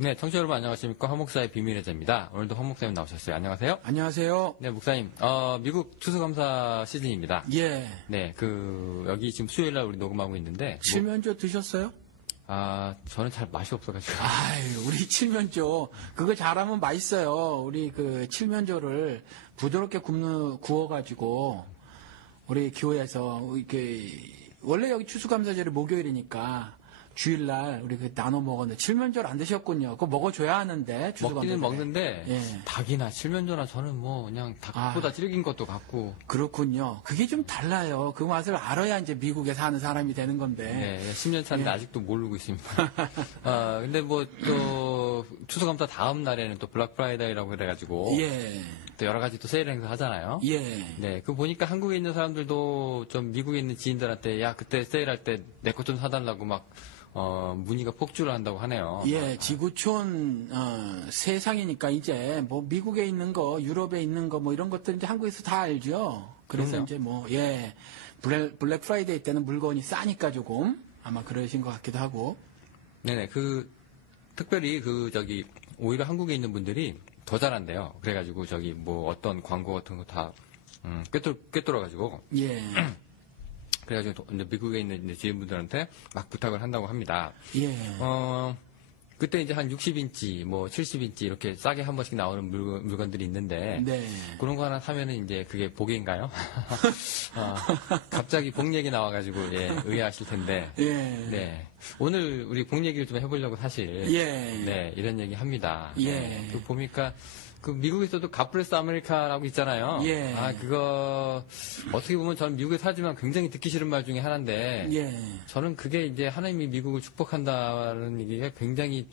네, 청취자 여러분 안녕하십니까. 황 목사의 비밀의 제입니다. 오늘도 황 목사님 나오셨어요. 안녕하세요. 안녕하세요. 네, 목사님. 미국 추수감사 시즌입니다. 예. 네, 여기 지금 수요일날 우리 녹음하고 있는데. 칠면조 드셨어요? 저는 잘 맛이 없어가지고. 우리 칠면조. 그거 잘하면 맛있어요. 우리 칠면조를 부드럽게 구워가지고, 우리 교회에서, 원래 여기 추수감사절이 목요일이니까, 주일날 우리 나눠 먹었는데 칠면조를 안 드셨군요. 그거 먹어줘야 하는데 먹기는 먹는데 예. 닭이나 칠면조나 저는 뭐 그냥 닭보다 질긴 것도 같고. 그렇군요. 그게 좀 달라요. 그 맛을 알아야 이제 미국에 사는 사람이 되는 건데. 네, 10년 차인데 예. 아직도 모르고 있습니다. 근데 뭐 또 추수감사 다음 날에는 또 블랙 프라이데이라고 그래가지고. 예. 또 여러 가지 또 세일 행사 하잖아요. 예. 네, 그 보니까 한국에 있는 사람들도 좀 미국에 있는 지인들한테 야 그때 세일할 때 내 것 좀 사달라고 막 문의가 폭주를 한다고 하네요. 예, 지구촌 세상이니까 이제 뭐 미국에 있는 거, 유럽에 있는 거 뭐 이런 것들 이제 한국에서 다 알죠. 그래서 그럼요. 이제 뭐 블랙 프라이데이 때는 물건이 싸니까 조금 아마 그러신 것 같기도 하고. 네네, 특별히 오히려 한국에 있는 분들이 더 잘한대요. 그래가지고 뭐 어떤 광고 같은 거 다 꿰뚫어가지고. 예. 그래가지고 이제 미국에 있는 이제 지인분들한테 막 부탁을 한다고 합니다. 예. 그때 이제 한 60인치, 뭐 70인치 이렇게 싸게 한 번씩 나오는 물건들이 있는데. 네. 그런 거 하나 사면은 이제 그게 복인가요? 갑자기 복 얘기 나와가지고, 예, 의아하실 텐데. 예. 네. 오늘 우리 복 얘기를 좀 해보려고 사실. 예. 네, 이런 얘기 합니다. 예. 네, 보니까, 미국에서도 갓브레스 아메리카라고 있잖아요. 예. 그거, 어떻게 보면 저는 미국에 살지만 굉장히 듣기 싫은 말 중에 하나인데. 예. 저는 그게 이제 하나님이 미국을 축복한다는 얘기가 굉장히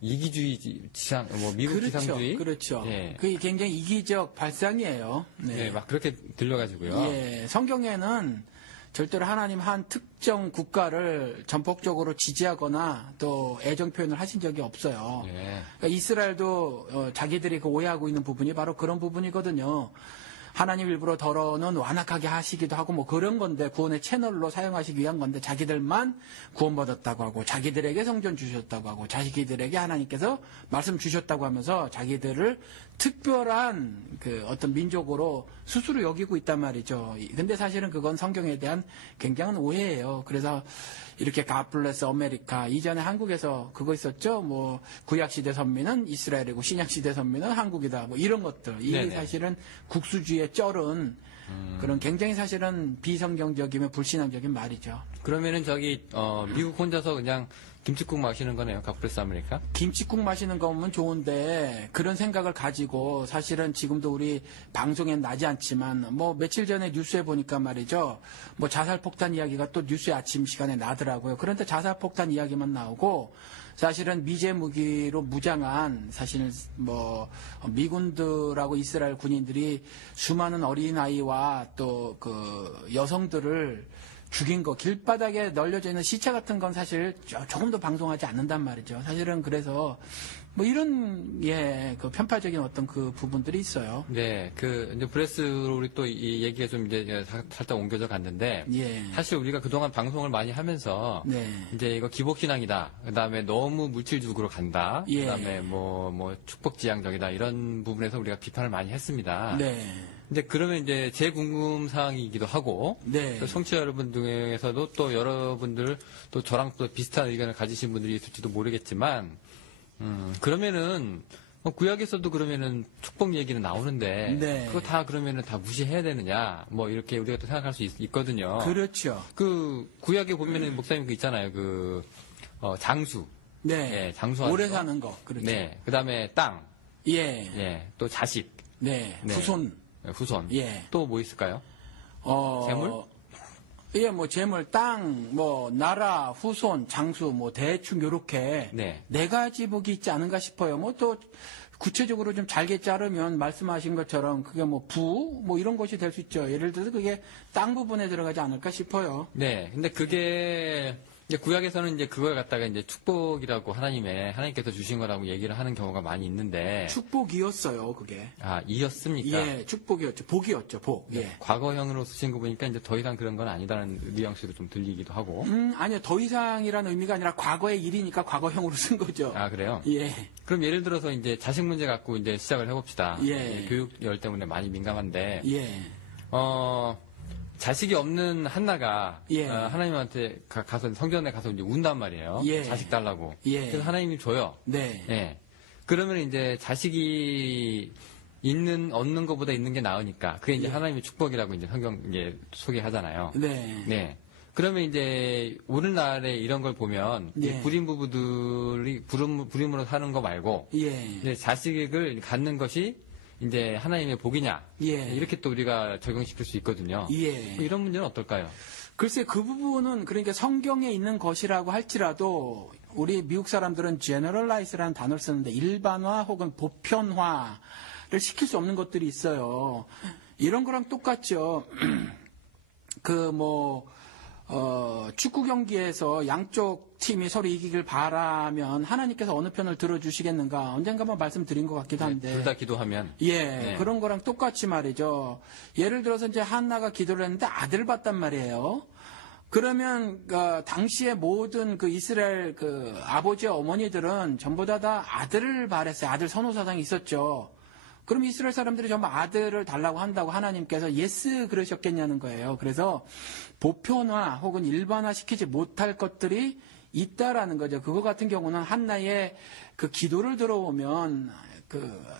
이기주의 지상, 미국 그렇죠. 지상주의. 그렇죠. 예. 그게 굉장히 이기적 발상이에요. 네, 막 그렇게 들려가지고요. 예. 성경에는 절대로 하나님 한 특정 국가를 전폭적으로 지지하거나 또 애정 표현을 하신 적이 없어요. 예. 그러니까 이스라엘도 자기들이 오해하고 있는 부분이 바로 그런 부분이거든요. 하나님 일부러 덜어는 완악하게 하시기도 하고 뭐 그런 건데 구원의 채널로 사용하시기 위한 건데 자기들만 구원받았다고 하고 자기들에게 성전 주셨다고 하고 자기들에게 하나님께서 말씀 주셨다고 하면서 자기들을 특별한 어떤 민족으로 스스로 여기고 있단 말이죠. 근데 사실은 그건 성경에 대한 굉장한 오해예요. 그래서 이렇게 God bless America 이전에 한국에서 그거 있었죠. 뭐 구약시대 선민은 이스라엘이고 신약시대 선민은 한국이다. 뭐 이런 것들. 이 네네. 사실은 국수주의에 쩔은 그런 굉장히 사실은 비성경적이며 불신앙적인 말이죠. 그러면은 미국 혼자서 그냥 김치국 마시는 거네요. 갓브레스 아메리카. 김치국 마시는 거면 좋은데 그런 생각을 가지고 사실은 지금도 우리 방송엔 나지 않지만 뭐 며칠 전에 뉴스에 보니까 말이죠. 뭐 자살폭탄 이야기가 또 뉴스에 아침 시간에 나더라고요. 그런데 자살폭탄 이야기만 나오고 사실은 미제 무기로 무장한 사실 뭐 미군들하고 이스라엘 군인들이 수많은 어린아이와 또 여성들을 죽인 거, 길바닥에 널려져 있는 시체 같은 건 사실 조금도 방송하지 않는단 말이죠. 사실은 그래서 뭐 이런 편파적인 어떤 그 부분들이 있어요. 네, 이제 브레스로 우리 또 이 얘기가 좀 이제 살짝 옮겨져 갔는데. 예. 사실 우리가 그동안 방송을 많이 하면서. 네. 이제 이거 기복신앙이다. 그 다음에 너무 물질주의로 간다. 예. 그 다음에 뭐 축복지향적이다. 이런 부분에서 우리가 비판을 많이 했습니다. 네. 근데 그러면 이제 제 궁금 사항이기도 하고. 네. 또 청취자 여러분 중에서도 또 여러분들 또 저랑 또 비슷한 의견을 가지신 분들이 있을지도 모르겠지만. 그러면은, 구약에서도 그러면은 축복 얘기는 나오는데. 네. 그거 다 그러면은 다 무시해야 되느냐. 뭐 이렇게 우리가 또 생각할 수 있거든요. 그렇죠. 구약에 보면은 목사님 있잖아요. 장수. 네. 예, 장수하는 오래 거. 사는 거. 그렇죠. 네. 그 다음에 땅. 예. 예. 또 자식. 네. 네. 후손. 후손. 예. 또 뭐 있을까요? 재물? 예, 뭐 재물, 땅, 뭐 나라, 후손, 장수, 뭐 대충 요렇게 네 가지 복이 있지 않은가 싶어요. 뭐 또 구체적으로 좀 잘게 자르면 말씀하신 것처럼 그게 뭐 이런 것이 될 수 있죠. 예를 들어서 그게 땅 부분에 들어가지 않을까 싶어요. 네. 근데 그게 이제 구약에서는 이제 그걸 갖다가 이제 축복이라고 하나님께서 주신 거라고 얘기를 하는 경우가 많이 있는데. 축복이었어요, 그게. 아, 이었습니까? 예, 축복이었죠. 복이었죠, 복. 예. 과거형으로 쓰신 거 보니까 이제 더 이상 그런 건 아니다는 뉘앙스도 좀 들리기도 하고. 아니요, 더 이상이라는 의미가 아니라 과거의 일이니까 과거형으로 쓴 거죠. 아, 그래요? 예. 그럼 예를 들어서 이제 자식 문제 갖고 이제 시작을 해봅시다. 예. 교육열 때문에 많이 민감한데. 예. 자식이 없는 한나가 예. 하나님한테 가서 성전에 가서 이제 운단 말이에요. 예. 자식 달라고. 예. 그래서 하나님이 줘요. 네. 예. 그러면 이제 자식이 얻는 것보다 있는 게 나으니까 그게 이제 예. 하나님의 축복이라고 이제 성경 이제 소개하잖아요. 네. 네. 그러면 이제 오늘날에 이런 걸 보면 예. 이 불임 부부들이 불임으로 사는 거 말고 예. 이제 자식을 갖는 것이 이제 하나님의 복이냐 예. 이렇게 또 우리가 적용시킬 수 있거든요. 예. 이런 문제는 어떨까요? 글쎄 그 부분은 그러니까 성경에 있는 것이라고 할지라도 우리 미국 사람들은 generalize라는 단어를 쓰는데 일반화 혹은 보편화를 시킬 수 없는 것들이 있어요. 이런 거랑 똑같죠. 축구 경기에서 양쪽 팀이 서로 이기길 바라면 하나님께서 어느 편을 들어주시겠는가 언젠가 한번 말씀드린 것 같기도 한데. 둘 다 기도하면. 예, 네. 그런 거랑 똑같이 말이죠. 예를 들어서 이제 한나가 기도를 했는데 아들을 봤단 말이에요. 그러면 당시에 모든 그 이스라엘 그 아버지와 어머니들은 전부 다 아들을 바랬어요. 아들 선호 사상이 있었죠. 그럼 이스라엘 사람들이 전부 아들을 달라고 한다고 하나님께서 예스 그러셨겠냐는 거예요. 그래서 보편화 혹은 일반화 시키지 못할 것들이 있다라는 거죠. 그거 같은 경우는 한나의 그 기도를 들어보면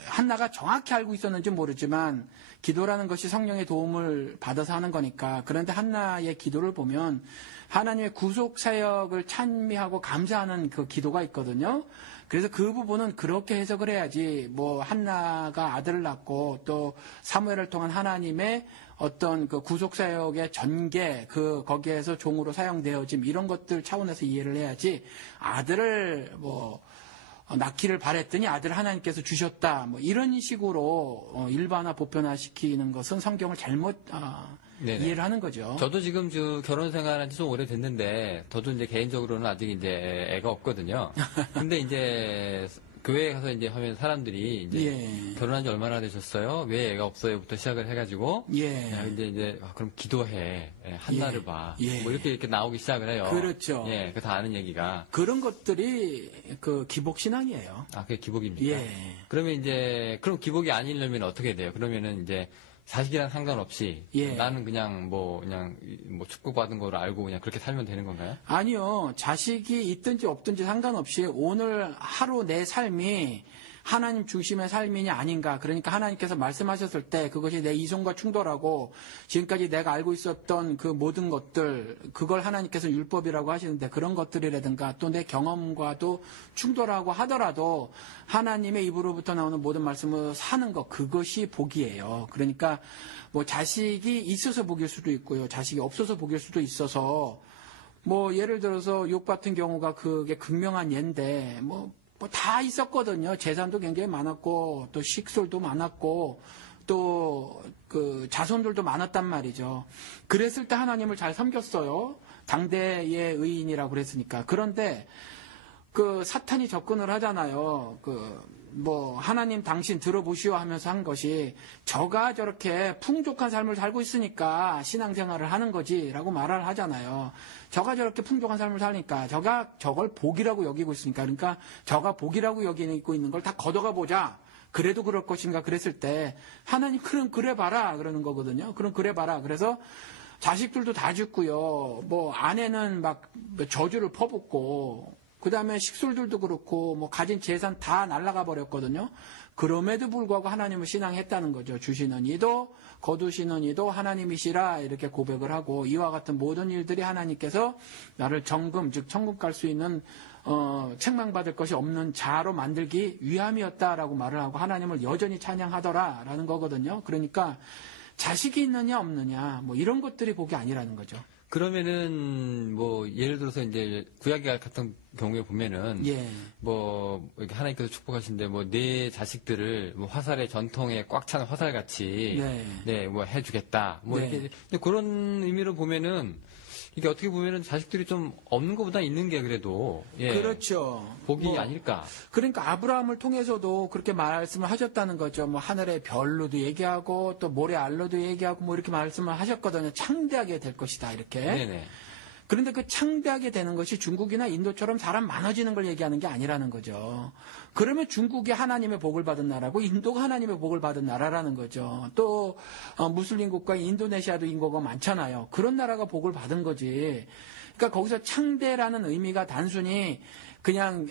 한나가 정확히 알고 있었는지 모르지만 기도라는 것이 성령의 도움을 받아서 하는 거니까. 그런데 한나의 기도를 보면 하나님의 구속 사역을 찬미하고 감사하는 그 기도가 있거든요. 그래서 그 부분은 그렇게 해석을 해야지 한나가 아들을 낳고 또 사무엘을 통한 하나님의 어떤 그 구속 사역의 전개 거기에서 종으로 사용되어짐 이런 것들 차원에서 이해를 해야지 아들을 낳기를 바랬더니 아들을 하나님께서 주셨다 이런 식으로 일반화 보편화 시키는 것은 성경을 잘못 이해를 하는 거죠. 저도 지금 결혼 생활한 지 좀 오래됐는데, 저도 이제 개인적으로는 아직 이제 애가 없거든요. 근데 이제 교회에 가서 이제 하면 사람들이 이제 결혼한 지 얼마나 되셨어요? 왜 애가 없어요?부터 시작을 해가지고, 이제 그럼 기도해. 한나를 봐. 이렇게 나오기 시작을 해요. 그렇죠. 예, 그 다 아는 얘기가. 그런 것들이 기복신앙이에요. 아, 그게 기복입니까? 예. 그러면 그럼 기복이 아니려면 어떻게 돼요? 그러면은 이제, 자식이랑 상관없이 나는 그냥 축복받은 거를 알고 그냥 그렇게 살면 되는 건가요? 아니요. 자식이 있든지 없든지 상관없이 오늘 하루 내 삶이 하나님 중심의 삶이냐 아닌가. 그러니까 하나님께서 말씀하셨을 때 그것이 내 이성과 충돌하고 지금까지 내가 알고 있었던 그 모든 것들 그걸 하나님께서 율법이라고 하시는데 그런 것들이라든가 또 내 경험과도 충돌하고 하더라도 하나님의 입으로부터 나오는 모든 말씀을 사는 것 그것이 복이에요. 그러니까 자식이 있어서 복일 수도 있고요. 자식이 없어서 복일 수도 있어서 예를 들어서 욥 같은 경우가 그게 극명한 예인데 다 있었거든요. 재산도 굉장히 많았고, 또 식솔도 많았고, 또 자손들도 많았단 말이죠. 그랬을 때 하나님을 잘 섬겼어요. 당대의 의인이라고 그랬으니까. 그런데 사탄이 접근을 하잖아요. 하나님 당신 들어보시오 하면서 한 것이 저가 저렇게 풍족한 삶을 살고 있으니까 신앙생활을 하는 거지라고 말을 하잖아요. 저가 저렇게 풍족한 삶을 사니까 저걸 복이라고 여기고 있으니까 그러니까 저가 복이라고 여기고 있는 걸 다 걷어가 보자. 그래도 그럴 것인가 그랬을 때 하나님 그래 봐라 그러는 거거든요. 그래 봐라. 그래서 자식들도 다 죽고요. 아내는 막 저주를 퍼붓고 그 다음에 식솔들도 그렇고 가진 재산 다 날아가 버렸거든요. 그럼에도 불구하고 하나님을 신앙했다는 거죠. 주시는 이도 거두시는 이도 하나님이시라 이렇게 고백을 하고 이와 같은 모든 일들이 하나님께서 나를 정금 즉 천국 갈 수 있는 책망받을 것이 없는 자로 만들기 위함이었다라고 말을 하고 하나님을 여전히 찬양하더라라는 거거든요. 그러니까 자식이 있느냐 없느냐 이런 것들이 복이 아니라는 거죠. 그러면은 예를 들어서 이제 구약 같은 경우에 보면은 이렇게 하나님께서 축복하신데 내 자식들을 화살의 전통에 꽉 찬 화살 같이 해주겠다 이렇게 근데 그런 의미로 보면은 이게 어떻게 보면은 자식들이 좀 없는 것보다 있는 게 그래도 예, 그렇죠. 복이 뭐, 아닐까. 그러니까 아브라함을 통해서도 그렇게 말씀을 하셨다는 거죠. 뭐 하늘의 별로도 얘기하고 또 모래 알로도 얘기하고 뭐 이렇게 말씀을 하셨거든요. 창대하게 될 것이다 이렇게. 네네. 그런데 그 창대하게 되는 것이 중국이나 인도처럼 사람 많아지는 걸 얘기하는 게 아니라는 거죠. 그러면 중국이 하나님의 복을 받은 나라고 인도가 하나님의 복을 받은 나라라는 거죠. 또 무슬림 국가 인도네시아도 인구가 많잖아요. 그런 나라가 복을 받은 거지. 그러니까 거기서 창대라는 의미가 단순히 그냥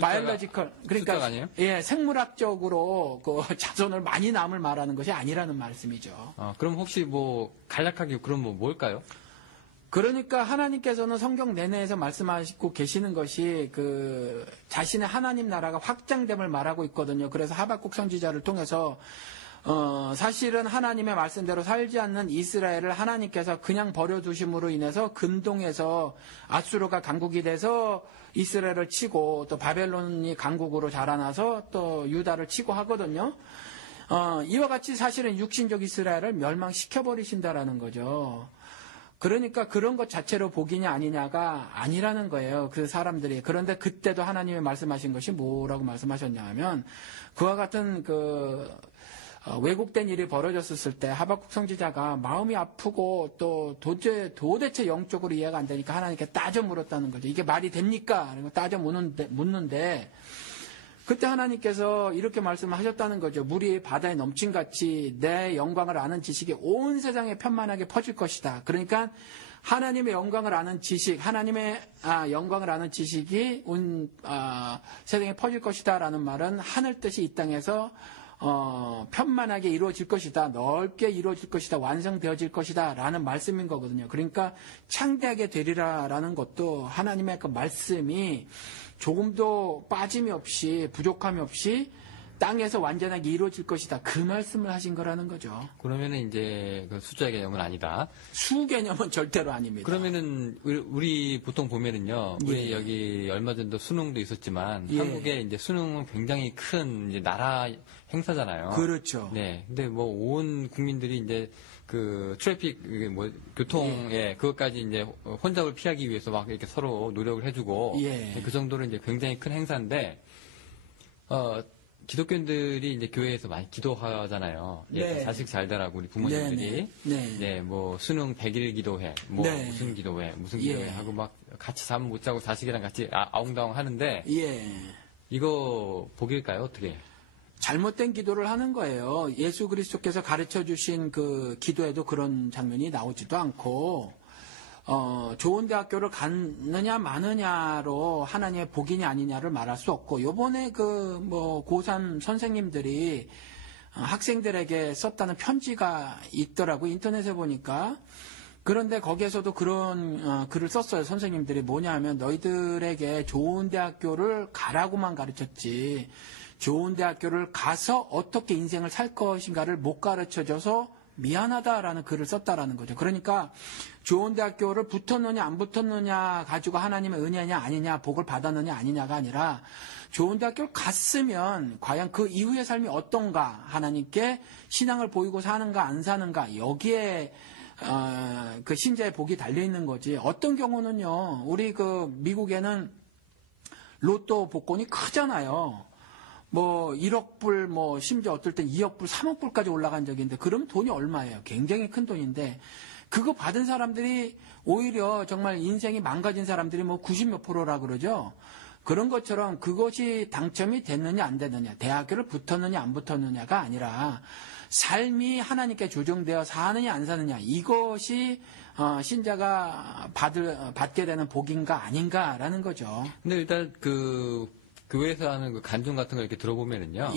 바이올로지컬 그러니까 숫자가 아니에요? 예, 생물학적으로 그 자손을 많이 남을 말하는 것이 아니라는 말씀이죠. 그럼 혹시 뭐 간략하게 그럼 뭐 뭘까요? 그러니까 하나님께서는 성경 내내에서 말씀하시고 계시는 것이 그 자신의 하나님 나라가 확장됨을 말하고 있거든요. 그래서 하박국 선지자를 통해서 사실은 하나님의 말씀대로 살지 않는 이스라엘을 하나님께서 그냥 버려두심으로 인해서 근동에서 아수르가 강국이 돼서 이스라엘을 치고 또 바벨론이 강국으로 자라나서 또 유다를 치고 하거든요. 이와 같이 사실은 육신적 이스라엘을 멸망시켜버리신다라는 거죠. 그러니까 그런 것 자체로 복이냐 아니냐가 아니라는 거예요. 그 사람들이. 그런데 그때도 하나님이 말씀하신 것이 뭐라고 말씀하셨냐 하면 그와 같은 왜곡된 일이 벌어졌을 때 하박국 선지자가 마음이 아프고 또 도대체 영적으로 이해가 안 되니까 하나님께 따져 물었다는 거죠. 이게 말이 됩니까? 그리고 따져 묻는데 그때 하나님께서 이렇게 말씀하셨다는 거죠. 물이 바다에 넘친같이 내 영광을 아는 지식이 온 세상에 편만하게 퍼질 것이다. 그러니까 하나님의 영광을 아는 지식, 하나님의 영광을 아는 지식이 온 세상에 퍼질 것이다라는 말은 하늘 뜻이 이 땅에서 편만하게 이루어질 것이다. 넓게 이루어질 것이다. 완성되어질 것이다. 라는 말씀인 거거든요. 그러니까 창대하게 되리라라는 것도 하나님의 그 말씀이 조금도 빠짐이 없이 부족함이 없이 땅에서 완전하게 이루어질 것이다. 그 말씀을 하신 거라는 거죠. 그러면은 이제 그 숫자 개념은 아니다. 수 개념은 절대로 아닙니다. 그러면은 우리 보통 보면은요. 우리 여기 얼마 전도 수능도 있었지만 예. 한국에 이제 수능은 굉장히 큰 이제 나라 행사잖아요. 그렇죠. 네. 근데 뭐 온 국민들이 이제 그 트래픽 뭐 교통에 그것까지 이제 혼잡을 피하기 위해서 막 이렇게 서로 노력을 해주고 그 정도로 이제 굉장히 큰 행사인데 기독교인들이 이제 교회에서 많이 기도하잖아요. 예, 자식 잘 되라고 우리 부모님들이 뭐 수능 100일 기도회, 뭐 무슨 기도회, 무슨 기도회 하고 막 같이 잠 못 자고 자식이랑 같이 아웅다웅 하는데 이거 복일까요? 어떻게? 잘못된 기도를 하는 거예요. 예수 그리스도께서 가르쳐 주신 그 기도에도 그런 장면이 나오지도 않고 좋은 대학교를 갔느냐 마느냐로 하나님의 복이냐 아니냐를 말할 수 없고 요번에 그 뭐 고3 선생님들이 학생들에게 썼다는 편지가 있더라고 인터넷에 보니까. 그런데 거기에서도 그런 글을 썼어요. 선생님들이 뭐냐 하면 너희들에게 좋은 대학교를 가라고만 가르쳤지 좋은 대학교를 가서 어떻게 인생을 살 것인가를 못 가르쳐줘서 미안하다라는 글을 썼다라는 거죠. 그러니까 좋은 대학교를 붙었느냐 안 붙었느냐 가지고 하나님의 은혜냐 아니냐 복을 받았느냐 아니냐가 아니라 좋은 대학교를 갔으면 과연 그 이후의 삶이 어떤가 하나님께 신앙을 보이고 사는가 안 사는가 여기에 그 신자의 복이 달려있는 거지. 어떤 경우는요. 우리 그 미국에는 로또 복권이 크잖아요. 뭐 1억 불, 뭐 심지어 어떨 땐 2억 불, 3억 불까지 올라간 적이 있는데 그럼 돈이 얼마예요? 굉장히 큰 돈인데 그거 받은 사람들이 오히려 정말 인생이 망가진 사람들이 뭐 90몇 %라 그러죠. 그런 것처럼 그것이 당첨이 됐느냐 안 됐느냐, 대학교를 붙었느냐 안 붙었느냐가 아니라 삶이 하나님께 조정되어 사느냐 안 사느냐 이것이 신자가 받게 되는 복인가 아닌가라는 거죠. 근데 일단 그 교회에서 하는 그 간증 같은 거 이렇게 들어보면은요.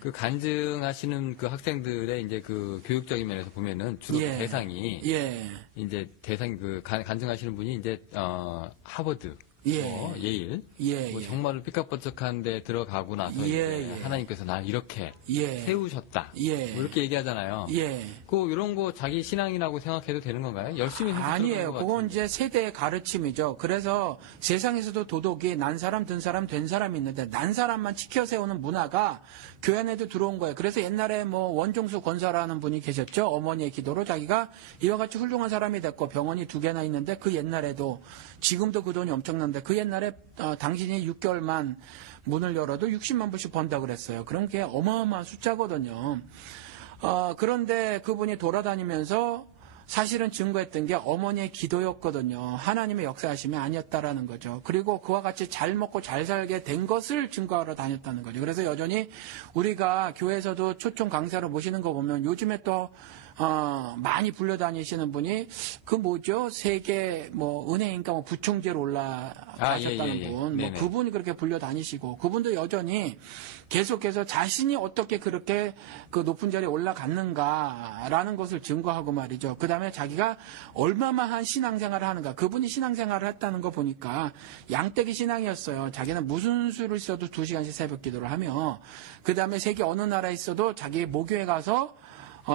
그 간증하시는 그 학생들의 이제 그 교육적인 면에서 보면은 주로 대상이 이제 대상 그 간증하시는 분이 이제 하버드 예일. 예, 뭐 예. 정말로 삐까뻔쩍한 데 들어가고 나서 예, 이제 예. 하나님께서 날 이렇게 예. 세우셨다. 예. 뭐 이렇게 얘기하잖아요. 예. 이런 거 자기 신앙이라고 생각해도 되는 건가요? 열심히 해서 아니에요. 그건 이제 세대의 가르침이죠. 그래서 세상에서도 도덕이 난 사람, 든 사람, 된 사람이 있는데 난 사람만 지켜 세우는 문화가 교회 안에도 들어온 거예요. 그래서 옛날에 뭐 원종수 권사라는 분이 계셨죠. 어머니의 기도로 자기가 이와 같이 훌륭한 사람이 됐고 병원이 2개나 있는데 그 옛날에도 지금도 그 돈이 엄청난데 그 옛날에 당신이 6개월만 문을 열어도 60만 불씩 번다 그랬어요. 그런 게 어마어마한 숫자거든요. 그런데 그분이 돌아다니면서 사실은 증거했던 게 어머니의 기도였거든요. 하나님의 역사하심이 아니었다라는 거죠. 그리고 그와 같이 잘 먹고 잘 살게 된 것을 증거하러 다녔다는 거죠. 그래서 여전히 우리가 교회에서도 초청 강사로 모시는 거 보면 요즘에 또 많이 불려다니시는 분이 그 뭐죠? 세계 뭐 은행인가 뭐 부총재로 올라가셨다는 예. 분, 뭐 네네. 그분이 그렇게 불려다니시고 그분도 여전히 계속해서 자신이 어떻게 그렇게 그 높은 자리에 올라갔는가라는 것을 증거하고 말이죠. 그 다음에 자기가 얼마만한 신앙생활을 하는가. 그분이 신앙생활을 했다는 거 보니까 양떼기 신앙이었어요. 자기는 무슨 수를 써도 2시간씩 새벽 기도를 하며 그 다음에 세계 어느 나라에 있어도 자기 모교에 가서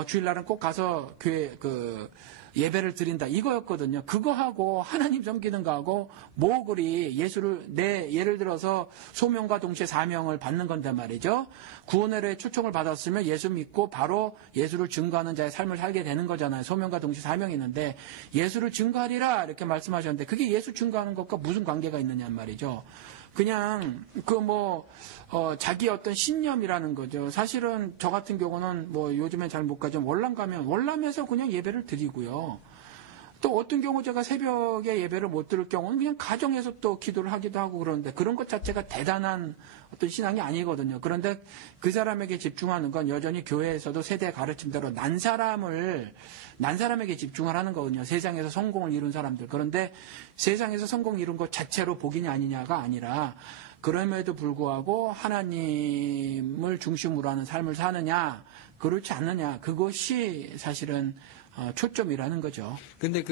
주일날은 꼭 가서 교회 예배를 드린다 이거였거든요. 그거 하고 하나님 섬기는 거하고 뭐 그리 예를 들어서 소명과 동시에 사명을 받는 건데 말이죠. 구원회로의 초청을 받았으면 예수 믿고 바로 예수를 증거하는 자의 삶을 살게 되는 거잖아요. 소명과 동시에 사명이 있는데 예수를 증거하리라 이렇게 말씀하셨는데 그게 예수 증거하는 것과 무슨 관계가 있느냐 말이죠. 그냥 자기 어떤 신념이라는 거죠. 사실은 저 같은 경우는 뭐 요즘엔 잘 못 가죠. 월남 가면 월남에서 그냥 예배를 드리고요. 또 어떤 경우 제가 새벽에 예배를 못 들을 경우는 그냥 가정에서 또 기도를 하기도 하고 그러는데 그런 것 자체가 대단한 어떤 신앙이 아니거든요. 그런데 그 사람에게 집중하는 건 여전히 교회에서도 세대 가르침대로 난 사람에게 집중을 하는 거거든요. 세상에서 성공을 이룬 사람들. 그런데 세상에서 성공 이룬 것 자체로 복이냐 아니냐가 아니라 그럼에도 불구하고 하나님을 중심으로 하는 삶을 사느냐 그렇지 않느냐 그것이 사실은 초점이라는 거죠. 근데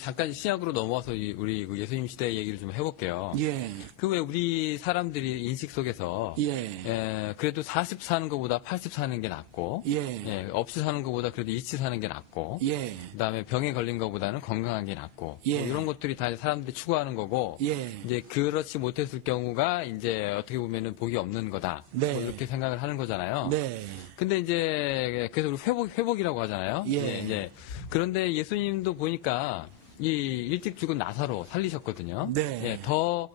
잠깐 신약으로 넘어와서 우리 예수님 시대 얘기를 좀 해볼게요. 예. 왜 우리 사람들이 인식 속에서 그래도 40 사는 것보다 80 사는 게 낫고 없이 사는 것보다 그래도 일치 사는 게 낫고 그다음에 병에 걸린 것보다는 건강한 게 낫고 뭐 이런 것들이 다 사람들이 추구하는 거고 이제 그렇지 못했을 경우가 이제 어떻게 보면은 복이 없는 거다. 뭐 이렇게 생각을 하는 거잖아요. 근데 이제 그래서 우리 회복이라고 하잖아요. 그런데 예수님도 보니까 이 일찍 죽은 나사로 살리셨거든요. 그러니까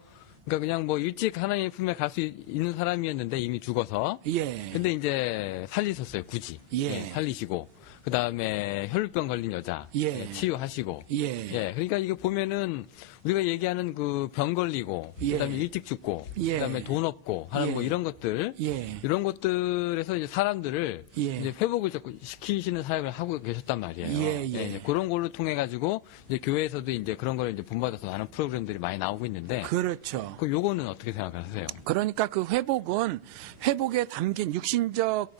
그냥 뭐 일찍 하나님의 품에 갈 수 있는 사람이었는데 이미 죽어서. 근데 이제 살리셨어요, 굳이. 살리시고. 그 다음에 혈루병 걸린 여자. 치유하시고. 그러니까 이거 보면은 우리가 얘기하는 그 병 걸리고. 그 다음에 일찍 죽고. 그 다음에 돈 없고 하는 뭐 이런 것들. 이런 것들에서 이제 사람들을 이제 회복을 자꾸 시키시는 사역을 하고 계셨단 말이에요. 그런 걸로 통해가지고 이제 교회에서도 이제 그런 걸 이제 본받아서 많은 프로그램들이 많이 나오고 있는데. 그렇죠. 요거는 어떻게 생각하세요? 그러니까 그 회복에 담긴 육신적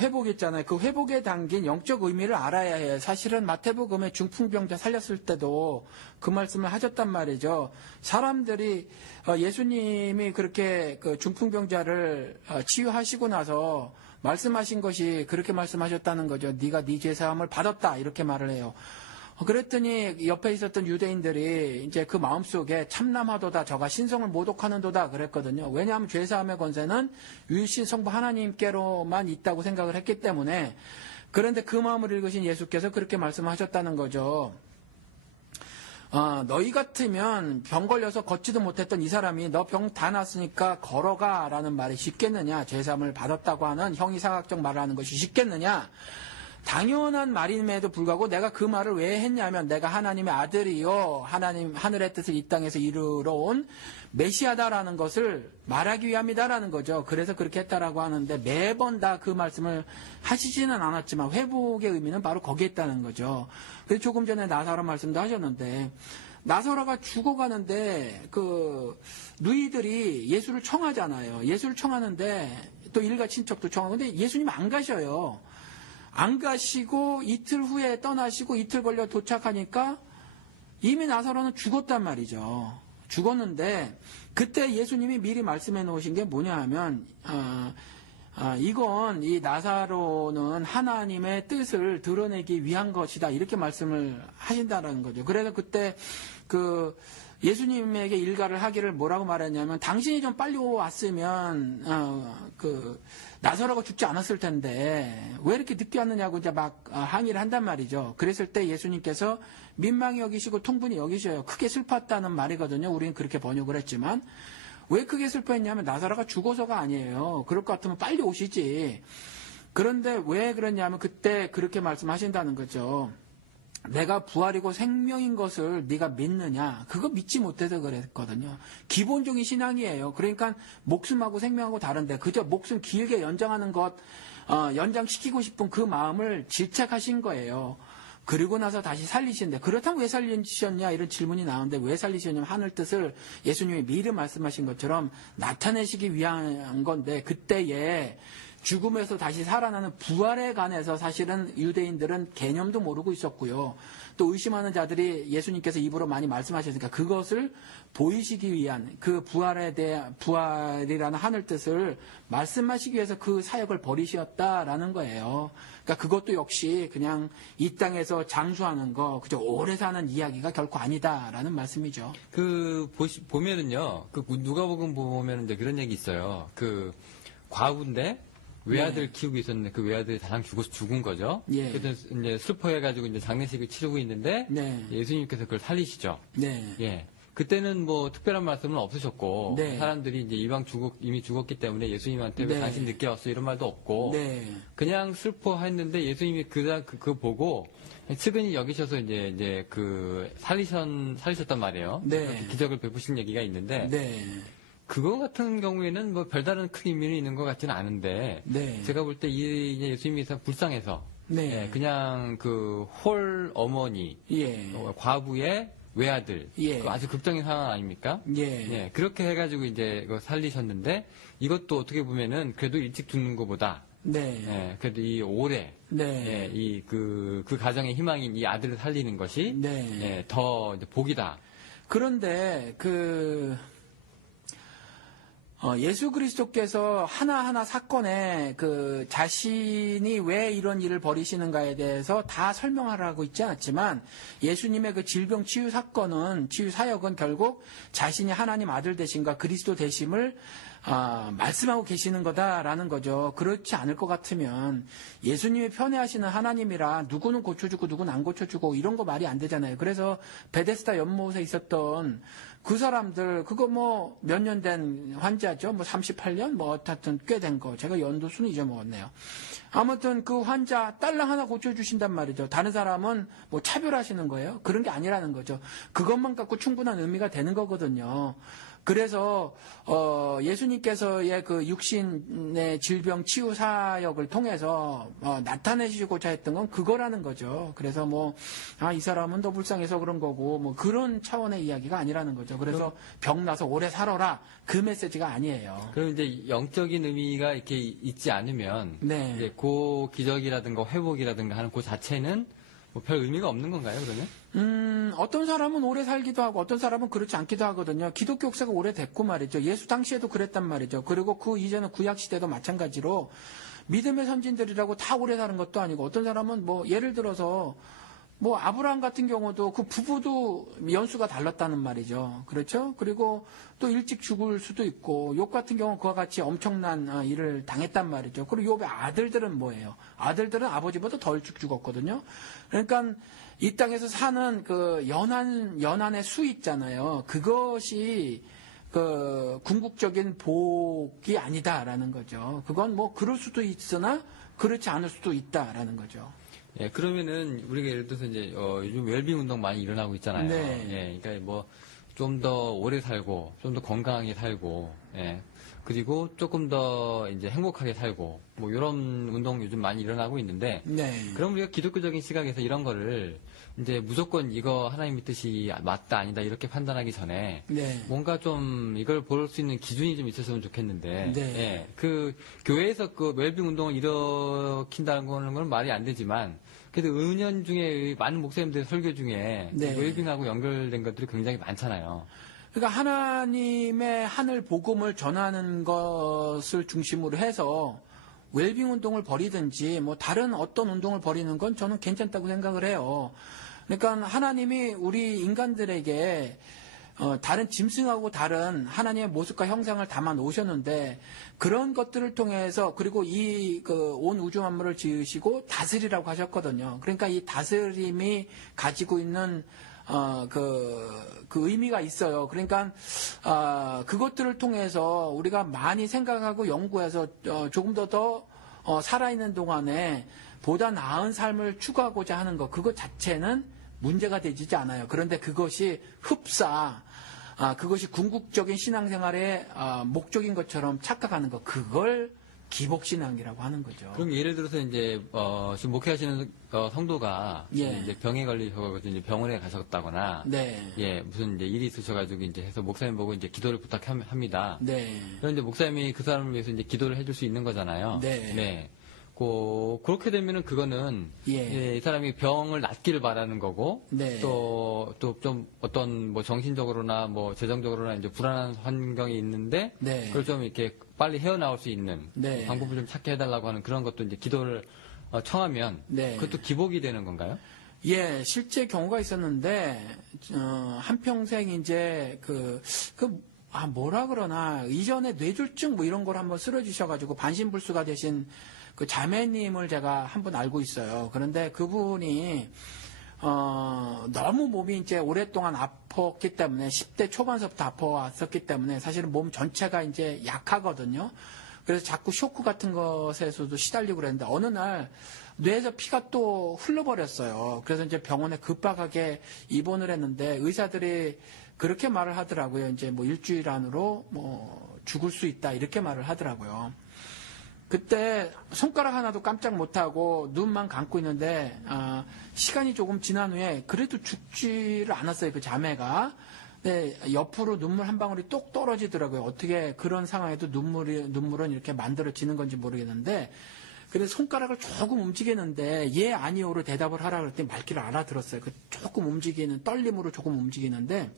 회복 있잖아요. 그 회복에 담긴 영적 의미를 알아야 해요. 사실은 마태복음에 중풍병자 살렸을 때도 그 말씀을 하셨단 말이죠. 사람들이 예수님이 그렇게 그 중풍병자를 치유하시고 나서 말씀하신 것이 그렇게 말씀하셨다는 거죠. 네가 네 죄사함을 받았다 이렇게 말을 해요. 그랬더니 옆에 있었던 유대인들이 이제 그 마음속에 참남하도다 저가 신성을 모독하는도다 그랬거든요. 왜냐하면 죄사함의 권세는 유일신 성부 하나님께로만 있다고 생각을 했기 때문에. 그런데 그 마음을 읽으신 예수께서 그렇게 말씀하셨다는 거죠. 너희 같으면 병 걸려서 걷지도 못했던 이 사람이 너 병 다 났으니까 걸어가 라는 말이 쉽겠느냐. 죄사함을 받았다고 하는 형이사각적 말을 하는 것이 쉽겠느냐. 당연한 말임에도 불구하고 내가 그 말을 왜 했냐면 내가 하나님의 아들이요 하나님 하늘의 뜻을 이 땅에서 이루러 온 메시아다라는 것을 말하기 위함이다라는 거죠. 그래서 그렇게 했다라고 하는데 매번 다 그 말씀을 하시지는 않았지만 회복의 의미는 바로 거기에 있다는 거죠. 그래서 조금 전에 나사로 말씀도 하셨는데 나사로가 죽어가는데 그 누이들이 예수를 청하잖아요. 예수를 청하는데 또 일가 친척도 청하고 근데 예수님 안 가셔요. 안 가시고 이틀 후에 떠나시고 이틀 걸려 도착하니까 이미 나사로는 죽었단 말이죠. 죽었는데 그때 예수님이 미리 말씀해 놓으신 게 뭐냐 하면 이건 이 나사로는 하나님의 뜻을 드러내기 위한 것이다 이렇게 말씀을 하신다는 거죠. 그래서 그때 그 예수님에게 일가를 하기를 뭐라고 말했냐면 당신이 좀 빨리 왔으면 그 나사로가 죽지 않았을 텐데 왜 이렇게 늦게 왔느냐고 이제 막 항의를 한단 말이죠. 그랬을 때 예수님께서 민망히 여기시고 통분히 여기셔요. 크게 슬펐다는 말이거든요. 우리는 그렇게 번역을 했지만 왜 크게 슬퍼했냐면 나사로가 죽어서가 아니에요. 그럴 것 같으면 빨리 오시지. 그런데 왜 그랬냐면 그때 그렇게 말씀하신다는 거죠. 내가 부활이고 생명인 것을 네가 믿느냐? 그거 믿지 못해서 그랬거든요. 기본적인 신앙이에요. 그러니까 목숨하고 생명하고 다른데 그저 목숨 길게 연장하는 것, 연장시키고 싶은 그 마음을 질책하신 거예요. 그리고 나서 다시 살리시는데 그렇다면 왜 살리셨냐 이런 질문이 나오는데 왜 살리셨냐면 하늘 뜻을 예수님이 미리 말씀하신 것처럼 나타내시기 위한 건데 그때에 죽음에서 다시 살아나는 부활에 관해서 사실은 유대인들은 개념도 모르고 있었고요. 또 의심하는 자들이 예수님께서 입으로 많이 말씀하셨으니까 그것을 보이시기 위한 그 부활에 대한 부활이라는 하늘 뜻을 말씀하시기 위해서 그 사역을 벌이셨다라는 거예요. 그러니까 그것도 역시 그냥 이 땅에서 장수하는 거, 그저 오래 사는 이야기가 결코 아니다라는 말씀이죠. 보면은요, 누가복음 보면은 이제 그런 얘기 있어요. 과부인데, 외아들 네. 키우고 있었는데 그 외아들이 다랑 죽어서 죽은 거죠. 예. 그래서 이제 슬퍼해가지고 이제 장례식을 치르고 있는데, 네. 예수님께서 그걸 살리시죠. 네. 예. 그때는 뭐 특별한 말씀은 없으셨고 네. 사람들이 이제 이미 죽었기 때문에 예수님한테 왜 네. 당신 늦게 왔어 이런 말도 없고 네. 그냥 슬퍼했는데 예수님이 그거 보고 측은히 여기셔서 이제 살리셨단 말이에요. 네. 기적을 베푸신 얘기가 있는데 네. 그거 같은 경우에는 뭐 별다른 큰 의미는 있는 것 같지는 않은데 네. 제가 볼 때 예수님이 불쌍해서 네. 예, 그냥 홀 어머니 예. 과부의 외아들 예. 아주 극적인 상황 아닙니까? 예. 예, 그렇게 해가지고 이제 살리셨는데 이것도 어떻게 보면은 그래도 일찍 죽는 것보다 네. 예, 그래도 이 오래 네. 예, 그 가정의 희망인 이 아들을 살리는 것이 네. 예, 더 이제 복이다. 그런데 예수 그리스도께서 하나하나 사건에 자신이 왜 이런 일을 벌이시는가에 대해서 다 설명하라고 있지 않았지만 예수님의 그 질병 치유 사역은 결국 자신이 하나님 아들 되심과 그리스도 되심을 말씀하고 계시는 거다라는 거죠. 그렇지 않을 것 같으면 예수님이 편애하시는 하나님이라 누구는 고쳐주고 누구는 안 고쳐주고 이런 거 말이 안 되잖아요. 그래서 베데스다 연못에 있었던 그 사람들 그거 뭐 몇 년 된 환자죠. 뭐 38년 뭐 어쨌든 꽤 된 거. 제가 연도수는 잊어먹었네요. 아무튼 그 환자 딸랑 하나 고쳐주신단 말이죠. 다른 사람은 뭐 차별하시는 거예요. 그런 게 아니라는 거죠. 그것만 갖고 충분한 의미가 되는 거거든요. 그래서 예수님께서의 그 육신의 질병 치유 사역을 통해서 나타내시고자 했던 건 그거라는 거죠. 그래서 이 사람은 더 불쌍해서 그런 거고 뭐 그런 차원의 이야기가 아니라는 거죠. 그래서 병 나서 오래 살아라 그 메시지가 아니에요. 그럼 이제 영적인 의미가 이렇게 있지 않으면 네. 이제 그 기적이라든가 회복이라든가 하는 그 자체는 뭐 별 의미가 없는 건가요, 그러면? 어떤 사람은 오래 살기도 하고 어떤 사람은 그렇지 않기도 하거든요. 기독교 역사가 오래됐고 말이죠. 예수 당시에도 그랬단 말이죠. 그리고 그 이전에 구약 시대도 마찬가지로 믿음의 선진들이라고 다 오래 사는 것도 아니고 어떤 사람은 예를 들어서 아브라함 같은 경우도 그 부부도 연수가 달랐다는 말이죠. 그렇죠? 그리고 또 일찍 죽을 수도 있고 욥 같은 경우는 그와 같이 엄청난 일을 당했단 말이죠. 그리고 욥의 아들들은 뭐예요? 아들들은 아버지보다 더 일찍 죽었거든요. 그러니까 이 땅에서 사는 그 연한의 수 있잖아요. 그것이 궁극적인 복이 아니다라는 거죠. 그건 그럴 수도 있으나 그렇지 않을 수도 있다라는 거죠. 예, 그러면은 우리가 예를 들어서 이제 요즘 웰빙 운동 많이 일어나고 있잖아요. 네. 예, 그러니까 좀 더 오래 살고 좀 더 건강하게 살고 예. 그리고 조금 더 이제 행복하게 살고 이런 운동 요즘 많이 일어나고 있는데 네. 그럼 우리가 기독교적인 시각에서 이런 거를 이제 무조건 이거 하나님의 뜻이 맞다 아니다 이렇게 판단하기 전에 네. 뭔가 좀 이걸 볼 수 있는 기준이 좀 있었으면 좋겠는데 네. 예, 교회에서 그 웰빙 운동을 일으킨다는 거는 말이 안 되지만 그래도 은연 중에 많은 목사님들 설교 중에 네. 웰빙하고 연결된 것들이 굉장히 많잖아요. 그러니까 하나님의 하늘 복음을 전하는 것을 중심으로 해서 웰빙 운동을 벌이든지 뭐 다른 어떤 운동을 벌이는 건 저는 괜찮다고 생각을 해요. 그러니까 하나님이 우리 인간들에게 다른 짐승하고 다른 하나님의 모습과 형상을 담아 놓으셨는데 그런 것들을 통해서 그리고 이 온 우주 만물을 지으시고 다스리라고 하셨거든요. 그러니까 이 다스림이 가지고 있는 그 의미가 있어요. 그러니까 그것들을 통해서 우리가 많이 생각하고 연구해서 조금 더 살아있는 동안에 보다 나은 삶을 추구하고자 하는 것 그것 자체는 문제가 되지 않아요. 그런데 그것이 그것이 궁극적인 신앙생활의 목적인 것처럼 착각하는 것 그걸 기복신앙이라고 하는 거죠. 그럼 예를 들어서 이제 지금 목회하시는 성도가 예. 이제 병에 걸리셔가지고 이제 병원에 가셨다거나 네. 예 무슨 이제 일이 있으셔가지고 이제 해서 목사님 보고 이제 기도를 부탁합니다. 네. 그런데 목사님이 그 사람을 위해서 이제 기도를 해줄 수 있는 거잖아요. 네. 네. 그렇게 되면은 그거는 예. 이 사람이 병을 낫기를 바라는 거고 네. 또 좀 어떤 뭐 정신적으로나 뭐 재정적으로나 이제 불안한 환경이 있는데 네. 그걸 좀 이렇게 빨리 헤어나올 수 있는 네. 방법을 좀 찾게 해달라고 하는 그런 것도 이제 기도를 청하면 네. 그것도 기복이 되는 건가요? 예, 실제 경우가 있었는데 한평생 이제 뭐라 그러나 이전에 뇌졸중 뭐 이런 걸 한번 쓰러지셔가지고 반신불수가 되신 그 자매님을 제가 한번 알고 있어요. 그런데 그분이 너무 몸이 이제 오랫동안 아팠기 때문에 10대 초반서부터 아파왔었기 때문에 사실은 몸 전체가 이제 약하거든요. 그래서 자꾸 쇼크 같은 것에서도 시달리고 그랬는데 어느 날 뇌에서 피가 또 흘러버렸어요. 그래서 이제 병원에 급박하게 입원을 했는데 의사들이 그렇게 말을 하더라고요. 이제 뭐 일주일 안으로 뭐 죽을 수 있다 이렇게 말을 하더라고요. 그때 손가락 하나도 깜짝 못하고 눈만 감고 있는데 시간이 조금 지난 후에 그래도 죽지를 않았어요. 그 자매가. 네, 옆으로 눈물 한 방울이 똑 떨어지더라고요. 어떻게 그런 상황에도 눈물은 이렇게 만들어지는 건지 모르겠는데 그래서 손가락을 조금 움직이는데 예 아니오로 대답을 하라 그랬더니 말귀를 알아들었어요. 조금 움직이는 떨림으로 조금 움직이는데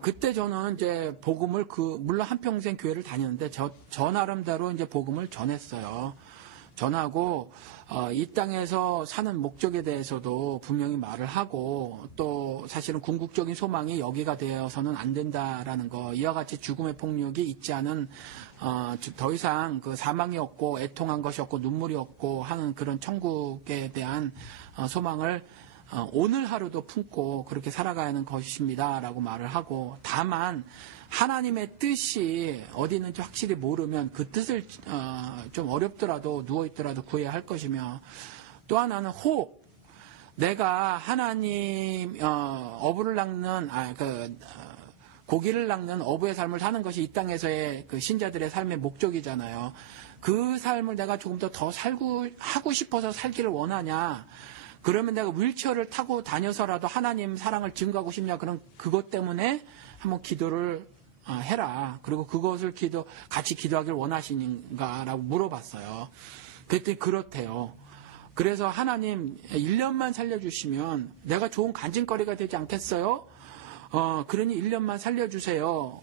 그때 저는 이제 복음을 물론 한평생 교회를 다녔는데 저 나름대로 이제 복음을 전했어요. 전하고 이 땅에서 사는 목적에 대해서도 분명히 말을 하고 또 사실은 궁극적인 소망이 여기가 되어서는 안 된다라는 거 이와 같이 죽음의 폭력이 있지 않은 더 이상 그 사망이 없고 애통한 것이 없고 눈물이 없고 하는 그런 천국에 대한 소망을 오늘 하루도 품고 그렇게 살아가야 하는 것입니다라고 말을 하고 다만 하나님의 뜻이 어디 있는지 확실히 모르면 그 뜻을 좀 어렵더라도 누워있더라도 구해야 할 것이며 또 하나는 혹 내가 하나님 어부를 낚는 고기를 낚는 어부의 삶을 사는 것이 이 땅에서의 그 신자들의 삶의 목적이잖아요. 그 삶을 내가 조금 더 하고 싶어서 살기를 원하냐 그러면 내가 휠체어를 타고 다녀서라도 하나님 사랑을 증거하고 싶냐 그럼 그것 때문에 한번 기도를 해라. 그리고 그것을 같이 기도하길 원하시는가라고 물어봤어요. 그랬더니 그렇대요. 그래서 하나님 1년만 살려주시면 내가 좋은 간증거리가 되지 않겠어요? 그러니 1년만 살려주세요.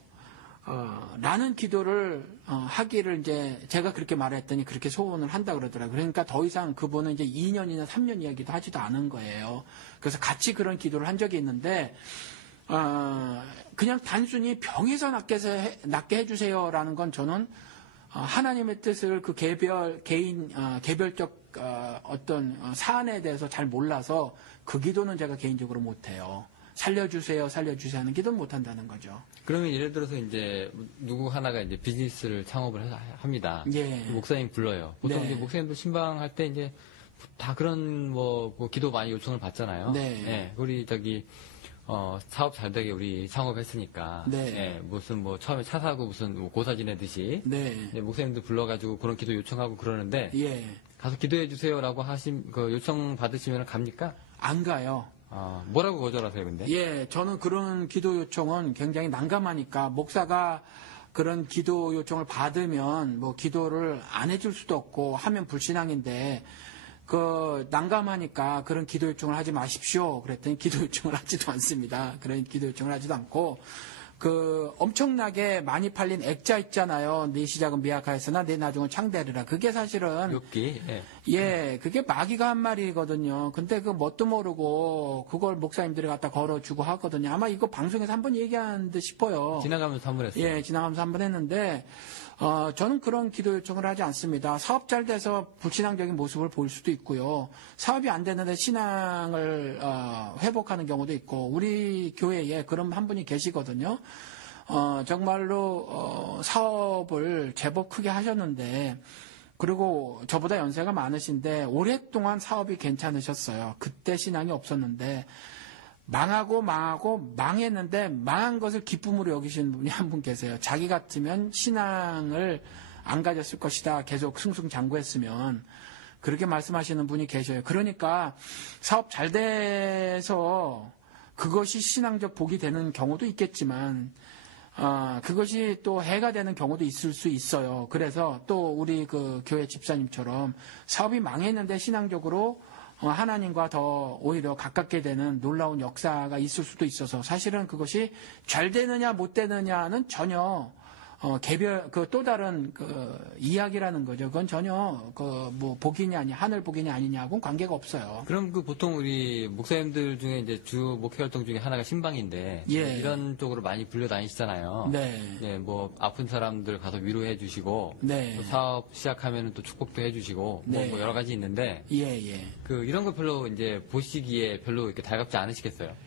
라는 기도를 하기를 이제 제가 그렇게 말했더니 그렇게 소원을 한다 그러더라고요. 그러니까 더 이상 그분은 이제 2년이나 3년 이야기도 하지도 않은 거예요. 그래서 같이 그런 기도를 한 적이 있는데 그냥 단순히 병에서 낫게 해주세요라는 건 저는 하나님의 뜻을 그 개별적 어떤 사안에 대해서 잘 몰라서 그 기도는 제가 개인적으로 못해요. 살려주세요 하는 기도는 못한다는 거죠. 그러면 예를 들어서 이제 누구 하나가 이제 비즈니스를 창업을 합니다. 예. 목사님 불러요. 보통 네. 이제 목사님도 신방할 때 이제 다 그런 뭐 기도 많이 요청을 받잖아요. 네. 예, 우리 사업 잘 되게 우리 창업했으니까. 네. 예, 무슨 뭐 처음에 차 사고 무슨 뭐 고사 지내듯이. 네. 예, 목사님도 불러가지고 그런 기도 요청하고 그러는데. 예. 가서 기도해 주세요라고 그 요청 받으시면 갑니까? 안 가요. 뭐라고 거절하세요, 근데? 예, 저는 그런 기도 요청은 굉장히 난감하니까 목사가 그런 기도 요청을 받으면 뭐 기도를 안 해줄 수도 없고 하면 불신앙인데 난감하니까 그런 기도 요청을 하지 마십시오. 그랬더니 기도 요청을 하지도 않습니다. 그런 기도 요청을 하지도 않고, 엄청나게 많이 팔린 액자 있잖아요. 네 시작은 미약하였으나 네 나중은 창대하리라. 그게 사실은 욕기. 그게 마귀가 한 말이거든요. 근데 그 뭣도 모르고 그걸 목사님들이 갖다 걸어주고 하거든요. 아마 이거 방송에서 한번 얘기한 듯 싶어요. 지나가면서 한번 했어요. 지나가면서 한번 했는데, 저는 그런 기도 요청을 하지 않습니다. 사업 잘 돼서 불신앙적인 모습을 보일 수도 있고요. 사업이 안 되는데 신앙을 회복하는 경우도 있고, 우리 교회에 그런 한 분이 계시거든요. 정말로 사업을 제법 크게 하셨는데, 그리고 저보다 연세가 많으신데 오랫동안 사업이 괜찮으셨어요. 그때 신앙이 없었는데 망하고 망했는데 망한 것을 기쁨으로 여기시는 분이 한 분 계세요. 자기 같으면 신앙을 안 가졌을 것이다. 계속 승승장구했으면. 그렇게 말씀하시는 분이 계셔요. 그러니까 사업 잘 돼서 그것이 신앙적 복이 되는 경우도 있겠지만 그것이 또 해가 되는 경우도 있을 수 있어요. 그래서 또 우리 그 교회 집사님처럼 사업이 망했는데 신앙적으로 하나님과 더 오히려 가깝게 되는 놀라운 역사가 있을 수도 있어서 사실은 그것이 잘 되느냐 못 되느냐는 전혀 개별 또 다른 이야기라는 거죠. 그건 전혀 뭐 복이냐 아니 하늘 복이냐 아니냐하고는 관계가 없어요. 그럼 보통 우리 목사님들 중에 이제 주 목회 활동 중에 하나가 신방인데 이런 쪽으로 많이 불려 다니시잖아요. 네. 뭐 아픈 사람들 가서 위로해 주시고 네. 또 사업 시작하면 또 축복도 해 주시고 네. 뭐 여러 가지 있는데 이런 거 별로 이제 보시기에 별로 이렇게 달갑지 않으시겠어요?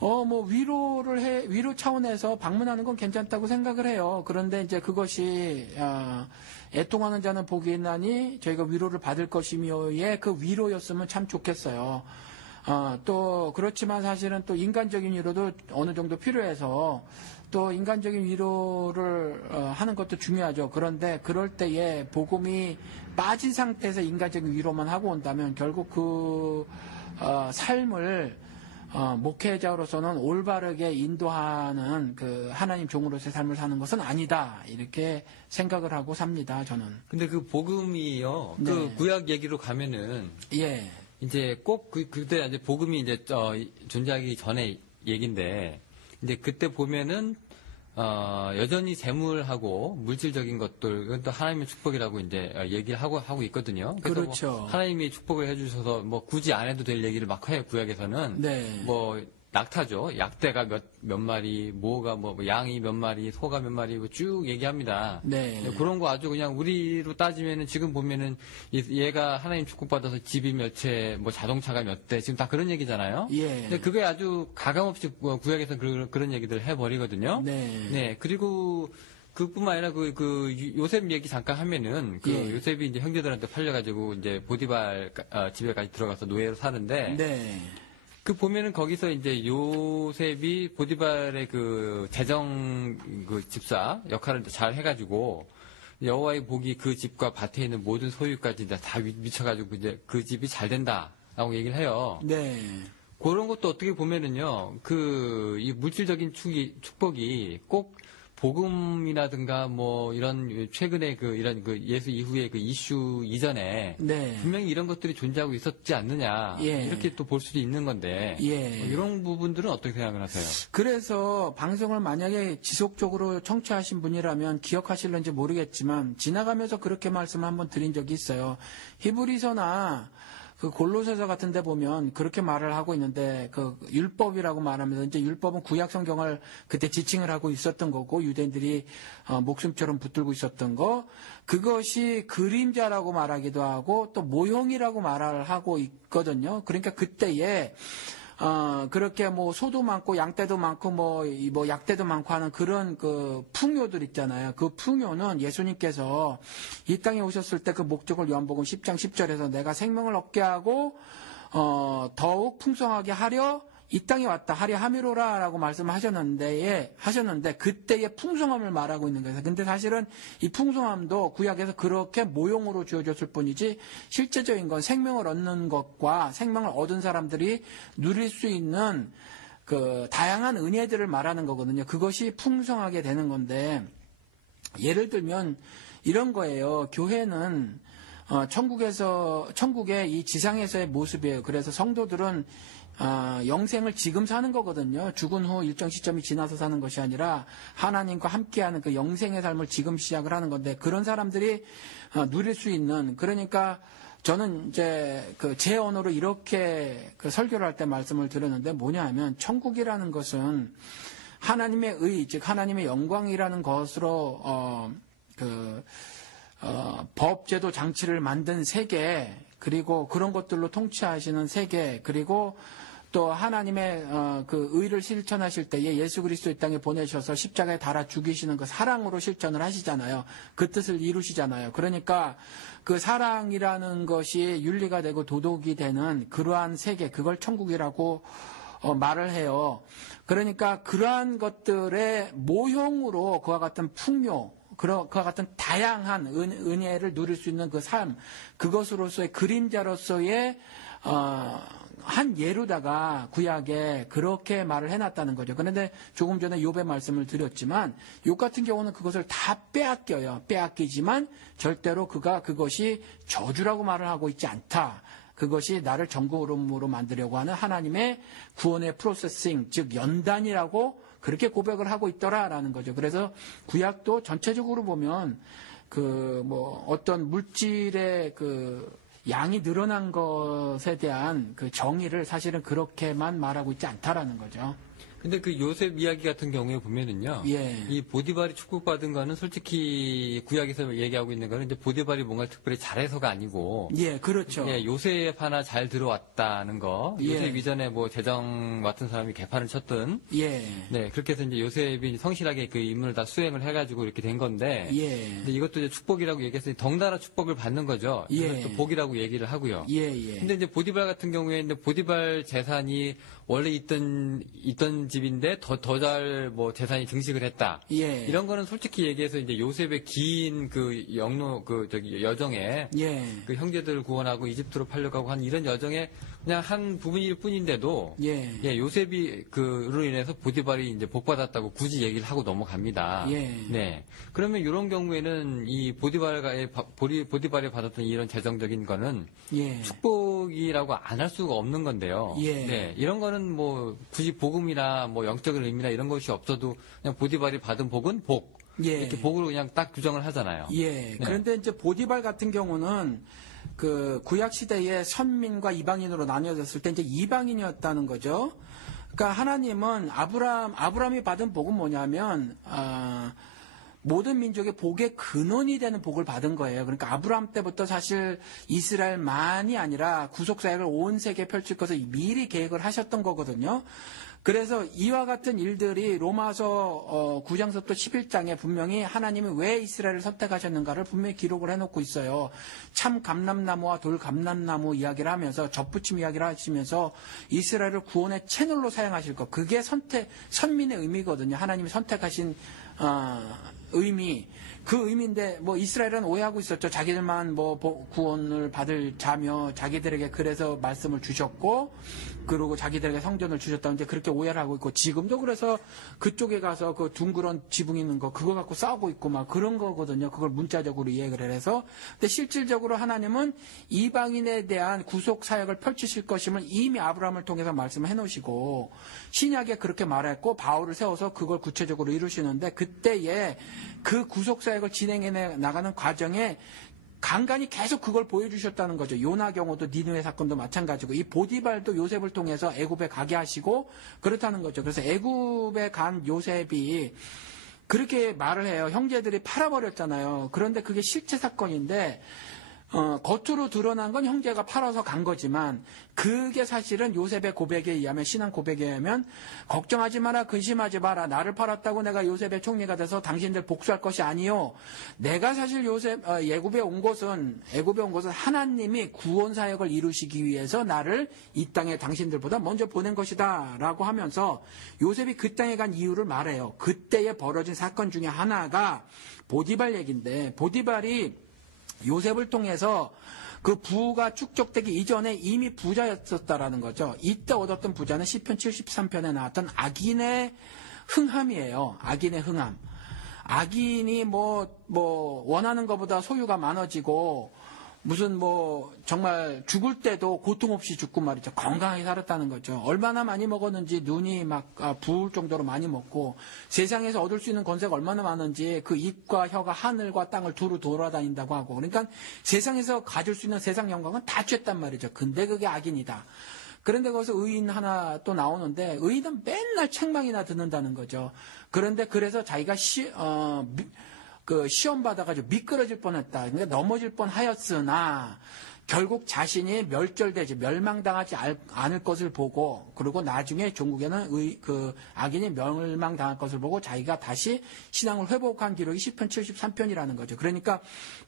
뭐 위로 차원에서 방문하는 건 괜찮다고 생각을 해요. 그런데 이제 그것이 애통하는 자는 복이 있나니 저희가 위로를 받을 것이며의 그 위로였으면 참 좋겠어요. 또 그렇지만 사실은 또 인간적인 위로도 어느 정도 필요해서 또 인간적인 위로를 하는 것도 중요하죠. 그런데 그럴 때에 복음이 빠진 상태에서 인간적인 위로만 하고 온다면 결국 삶을 목회자로서는 올바르게 인도하는 하나님 종으로서의 삶을 사는 것은 아니다. 이렇게 생각을 하고 삽니다, 저는. 근데 그 복음이요. 네. 구약 얘기로 가면은. 이제 꼭 그때 이제 복음이 이제 존재하기 전에 얘긴데, 이제 그때 보면은, 여전히 재물하고 물질적인 것들, 이건 또 하나님의 축복이라고 이제 얘기를 하고 있거든요. 그래서 그렇죠. 뭐 하나님이 축복을 해주셔서 뭐 굳이 안 해도 될 얘기를 막 해요, 구약에서는. 네. 뭐, 낙타죠. 약대가 몇 마리, 모가 뭐 양이 몇 마리, 소가 몇 마리 쭉 얘기합니다. 네. 그런 거 아주 그냥 우리로 따지면은 지금 보면은 얘가 하나님 축복받아서 집이 몇 채, 뭐 자동차가 몇 대, 지금 다 그런 얘기잖아요. 근데 그게 아주 가감없이 구약에서 그런 얘기들 해버리거든요. 네. 그리고 그뿐만 아니라 요셉 얘기 잠깐 하면은 요셉이 이제 형제들한테 팔려가지고 이제 보디발 집에까지 들어가서 노예로 사는데. 보면은 거기서 이제 요셉이 보디발의 재정 집사 역할을 잘 해가지고 여호와의 복이 그 집과 밭에 있는 모든 소유까지 다 미쳐가지고 이제 그 집이 잘 된다라고 얘기를 해요. 그런 것도 어떻게 보면은요, 이 물질적인 축복이 꼭 복음이라든가 뭐 이런 최근에 이런 예수 이후의 이슈 이전에 분명히 이런 것들이 존재하고 있었지 않느냐 이렇게 또 볼 수도 있는 건데 이런 부분들은 어떻게 생각을 하세요? 그래서 방송을 만약에 지속적으로 청취하신 분이라면 기억하실는지 모르겠지만 지나가면서 그렇게 말씀을 한번 드린 적이 있어요. 히브리서나 골로새서 같은 데 보면 그렇게 말을 하고 있는데 율법이라고 말하면서 이제 율법은 구약 성경을 그때 지칭을 하고 있었던 거고 유대인들이 목숨처럼 붙들고 있었던 거 그것이 그림자라고 말하기도 하고 또 모형이라고 말을 하고 있거든요. 그러니까 그때에 그렇게 뭐 소도 많고 양떼도 많고 뭐 약떼도 많고 하는 그런 풍요들 있잖아요. 그 풍요는 예수님께서 이 땅에 오셨을 때 그 목적을 요한복음 10장 10절에서 내가 생명을 얻게 하고 더욱 풍성하게 하려 이 땅에 왔다 하려 함이로라라고 말씀하셨는데 그때의 풍성함을 말하고 있는 거예요. 근데 사실은 이 풍성함도 구약에서 그렇게 모형으로 주어졌을 뿐이지 실제적인 건 생명을 얻는 것과 생명을 얻은 사람들이 누릴 수 있는 다양한 은혜들을 말하는 거거든요. 그것이 풍성하게 되는 건데 예를 들면 이런 거예요. 교회는 천국의 이 지상에서의 모습이에요. 그래서 성도들은 영생을 지금 사는 거거든요. 죽은 후 일정 시점이 지나서 사는 것이 아니라 하나님과 함께하는 그 영생의 삶을 지금 시작을 하는 건데, 그런 사람들이 누릴 수 있는, 그러니까 저는 이제 제 언어로 이렇게 설교를 할 때 말씀을 드렸는데, 뭐냐 하면 천국이라는 것은 하나님의 즉 하나님의 영광이라는 것으로 법, 제도, 장치를 만든 세계, 그리고 그런 것들로 통치하시는 세계, 그리고 또 하나님의 그 의를 실천하실 때에 예수 그리스도 이 땅에 보내셔서 십자가에 달아 죽이시는 그 사랑으로 실천을 하시잖아요. 그 뜻을 이루시잖아요. 그러니까 그 사랑이라는 것이 윤리가 되고 도덕이 되는 그러한 세계, 그걸 천국이라고 말을 해요. 그러니까 그러한 것들의 모형으로 그와 같은 풍요, 그와 같은 다양한 은혜를 누릴 수 있는 그 삶, 그것으로서의 그림자로서의 한 예로다가 구약에 그렇게 말을 해놨다는 거죠. 그런데 조금 전에 욥의 말씀을 드렸지만 욥 같은 경우는 그것을 다 빼앗겨요. 빼앗기지만 절대로 그것이 저주라고 말을 하고 있지 않다. 그것이 나를 정금으로 만들려고 하는 하나님의 구원의 프로세싱, 즉 연단이라고 그렇게 고백을 하고 있더라라는 거죠. 그래서 구약도 전체적으로 보면 어떤 물질의 양이 늘어난 것에 대한 그 정의를 사실은 그렇게만 말하고 있지 않다라는 거죠. 근데 그 요셉 이야기 같은 경우에 보면은요. 예. 이 보디발이 축복받은 거는 솔직히 구약에서 얘기하고 있는 거는 이제 보디발이 뭔가 특별히 잘해서가 아니고. 예, 그렇죠. 예, 요셉 하나 잘 들어왔다는 거. 예. 요셉 이전에 뭐 재정 맡은 사람이 개판을 쳤든. 예. 네, 그렇게 해서 이제 요셉이 성실하게 그 임무를 다 수행을 해가지고 이렇게 된 건데. 예. 근데 이것도 이제 축복이라고 얘기해서 덩달아 축복을 받는 거죠. 예. 이것도 복이라고 얘기를 하고요. 예, 예. 근데 이제 보디발 같은 경우에 이제 보디발 재산이 원래 있던 집인데 더 잘 뭐 재산이 증식을 했다. 예. 이런 거는 솔직히 얘기해서 이제 요셉의 긴 여정에 예. 그 형제들을 구원하고 이집트로 팔려가고 한 이런 여정에 그냥 한 부분일 뿐인데도 예. 요셉이 그로 인해서 보디발이 이제 복받았다고 굳이 얘기를 하고 넘어갑니다. 예. 네. 그러면 이런 경우에는 이 보디발이 받았던 이런 재정적인 거는 예. 축복이라고 안 할 수가 없는 건데요. 예. 네. 이런 거는 뭐 굳이 복음이나 뭐 영적인 의미나 이런 것이 없어도 그냥 보디발이 받은 복은 복. 예. 이렇게 복으로 그냥 딱 규정을 하잖아요. 예. 네. 그런데 이제 보디발 같은 경우는 그 구약 시대에 선민과 이방인으로 나뉘어졌을 때 이제 이방인이었다는 거죠. 그러니까 하나님은 아브라함이 받은 복은 뭐냐면 모든 민족의 복의 근원이 되는 복을 받은 거예요. 그러니까 아브라함 때부터 사실 이스라엘만이 아니라 구속사역을 온 세계에 펼칠 것을 미리 계획을 하셨던 거거든요. 그래서 이와 같은 일들이 로마서 9장서부터 11장에 분명히 하나님이 왜 이스라엘을 선택하셨는가를 분명히 기록을 해놓고 있어요. 참 감람나무와 돌 감람나무 이야기를 하면서 접붙임 이야기를 하시면서 이스라엘을 구원의 채널로 사용하실 것. 그게 선민의 의미거든요. 하나님이 선택하신 의미. 그 의미인데 뭐 이스라엘은 오해하고 있었죠. 자기들만 뭐 구원을 받을 자며 자기들에게 그래서 말씀을 주셨고 그리고 자기들에게 성전을 주셨다고 이제 그렇게 오해를 하고 있고 지금도 그래서 그쪽에 가서 그 둥그런 지붕 있는 거 그거 갖고 싸우고 있고 막 그런 거거든요. 그걸 문자적으로 이해를 해서. 근데 실질적으로 하나님은 이방인에 대한 구속 사역을 펼치실 것임을 이미 아브라함을 통해서 말씀을 해놓으시고 신약에 그렇게 말했고 바울을 세워서 그걸 구체적으로 이루시는데 그때에 그 구속 사역을 진행해 나가는 과정에 간간히 계속 그걸 보여주셨다는 거죠. 요나 경우도 니느웨 사건도 마찬가지고 이 보디발도 요셉을 통해서 애굽에 가게 하시고 그렇다는 거죠. 그래서 애굽에 간 요셉이 그렇게 말을 해요. 형제들이 팔아버렸잖아요. 그런데 그게 실제 사건인데 겉으로 드러난 건 형제가 팔아서 간 거지만 그게 사실은 요셉의 고백에 의하면 신앙 고백에 의하면 걱정하지 마라 근심하지 마라 나를 팔았다고 내가 요셉의 총리가 돼서 당신들 복수할 것이 아니요 내가 사실 애굽에 온 것은 하나님이 구원 사역을 이루시기 위해서 나를 이 땅에 당신들보다 먼저 보낸 것이다 라고 하면서 요셉이 그 땅에 간 이유를 말해요. 그때에 벌어진 사건 중에 하나가 보디발 얘기인데 보디발이 요셉을 통해서 그 부가 축적되기 이전에 이미 부자였었다라는 거죠. 이때 얻었던 부자는 시편 73편에 나왔던 악인의 흥함이에요. 악인의 흥함. 악인이 원하는 것보다 소유가 많아지고 무슨 뭐 정말 죽을 때도 고통 없이 죽고 말이죠. 건강하게 살았다는 거죠. 얼마나 많이 먹었는지 눈이 막 부을 정도로 많이 먹고 세상에서 얻을 수 있는 권세가 얼마나 많은지 그 입과 혀가 하늘과 땅을 두루 돌아다닌다고 하고 그러니까 세상에서 가질 수 있는 세상 영광은 다 쬐단 말이죠. 근데 그게 악인이다. 그런데 거기서 의인 하나 또 나오는데 의인은 맨날 책망이나 듣는다는 거죠. 그런데 그래서 자기가 시험 받아가지고 미끄러질 뻔했다. 그러니까 넘어질 뻔하였으나 결국 자신이 멸절되지 멸망당하지 않을 것을 보고 그리고 나중에 종국에는 악인이 멸망당할 것을 보고 자기가 다시 신앙을 회복한 기록이 시편 73편이라는 거죠. 그러니까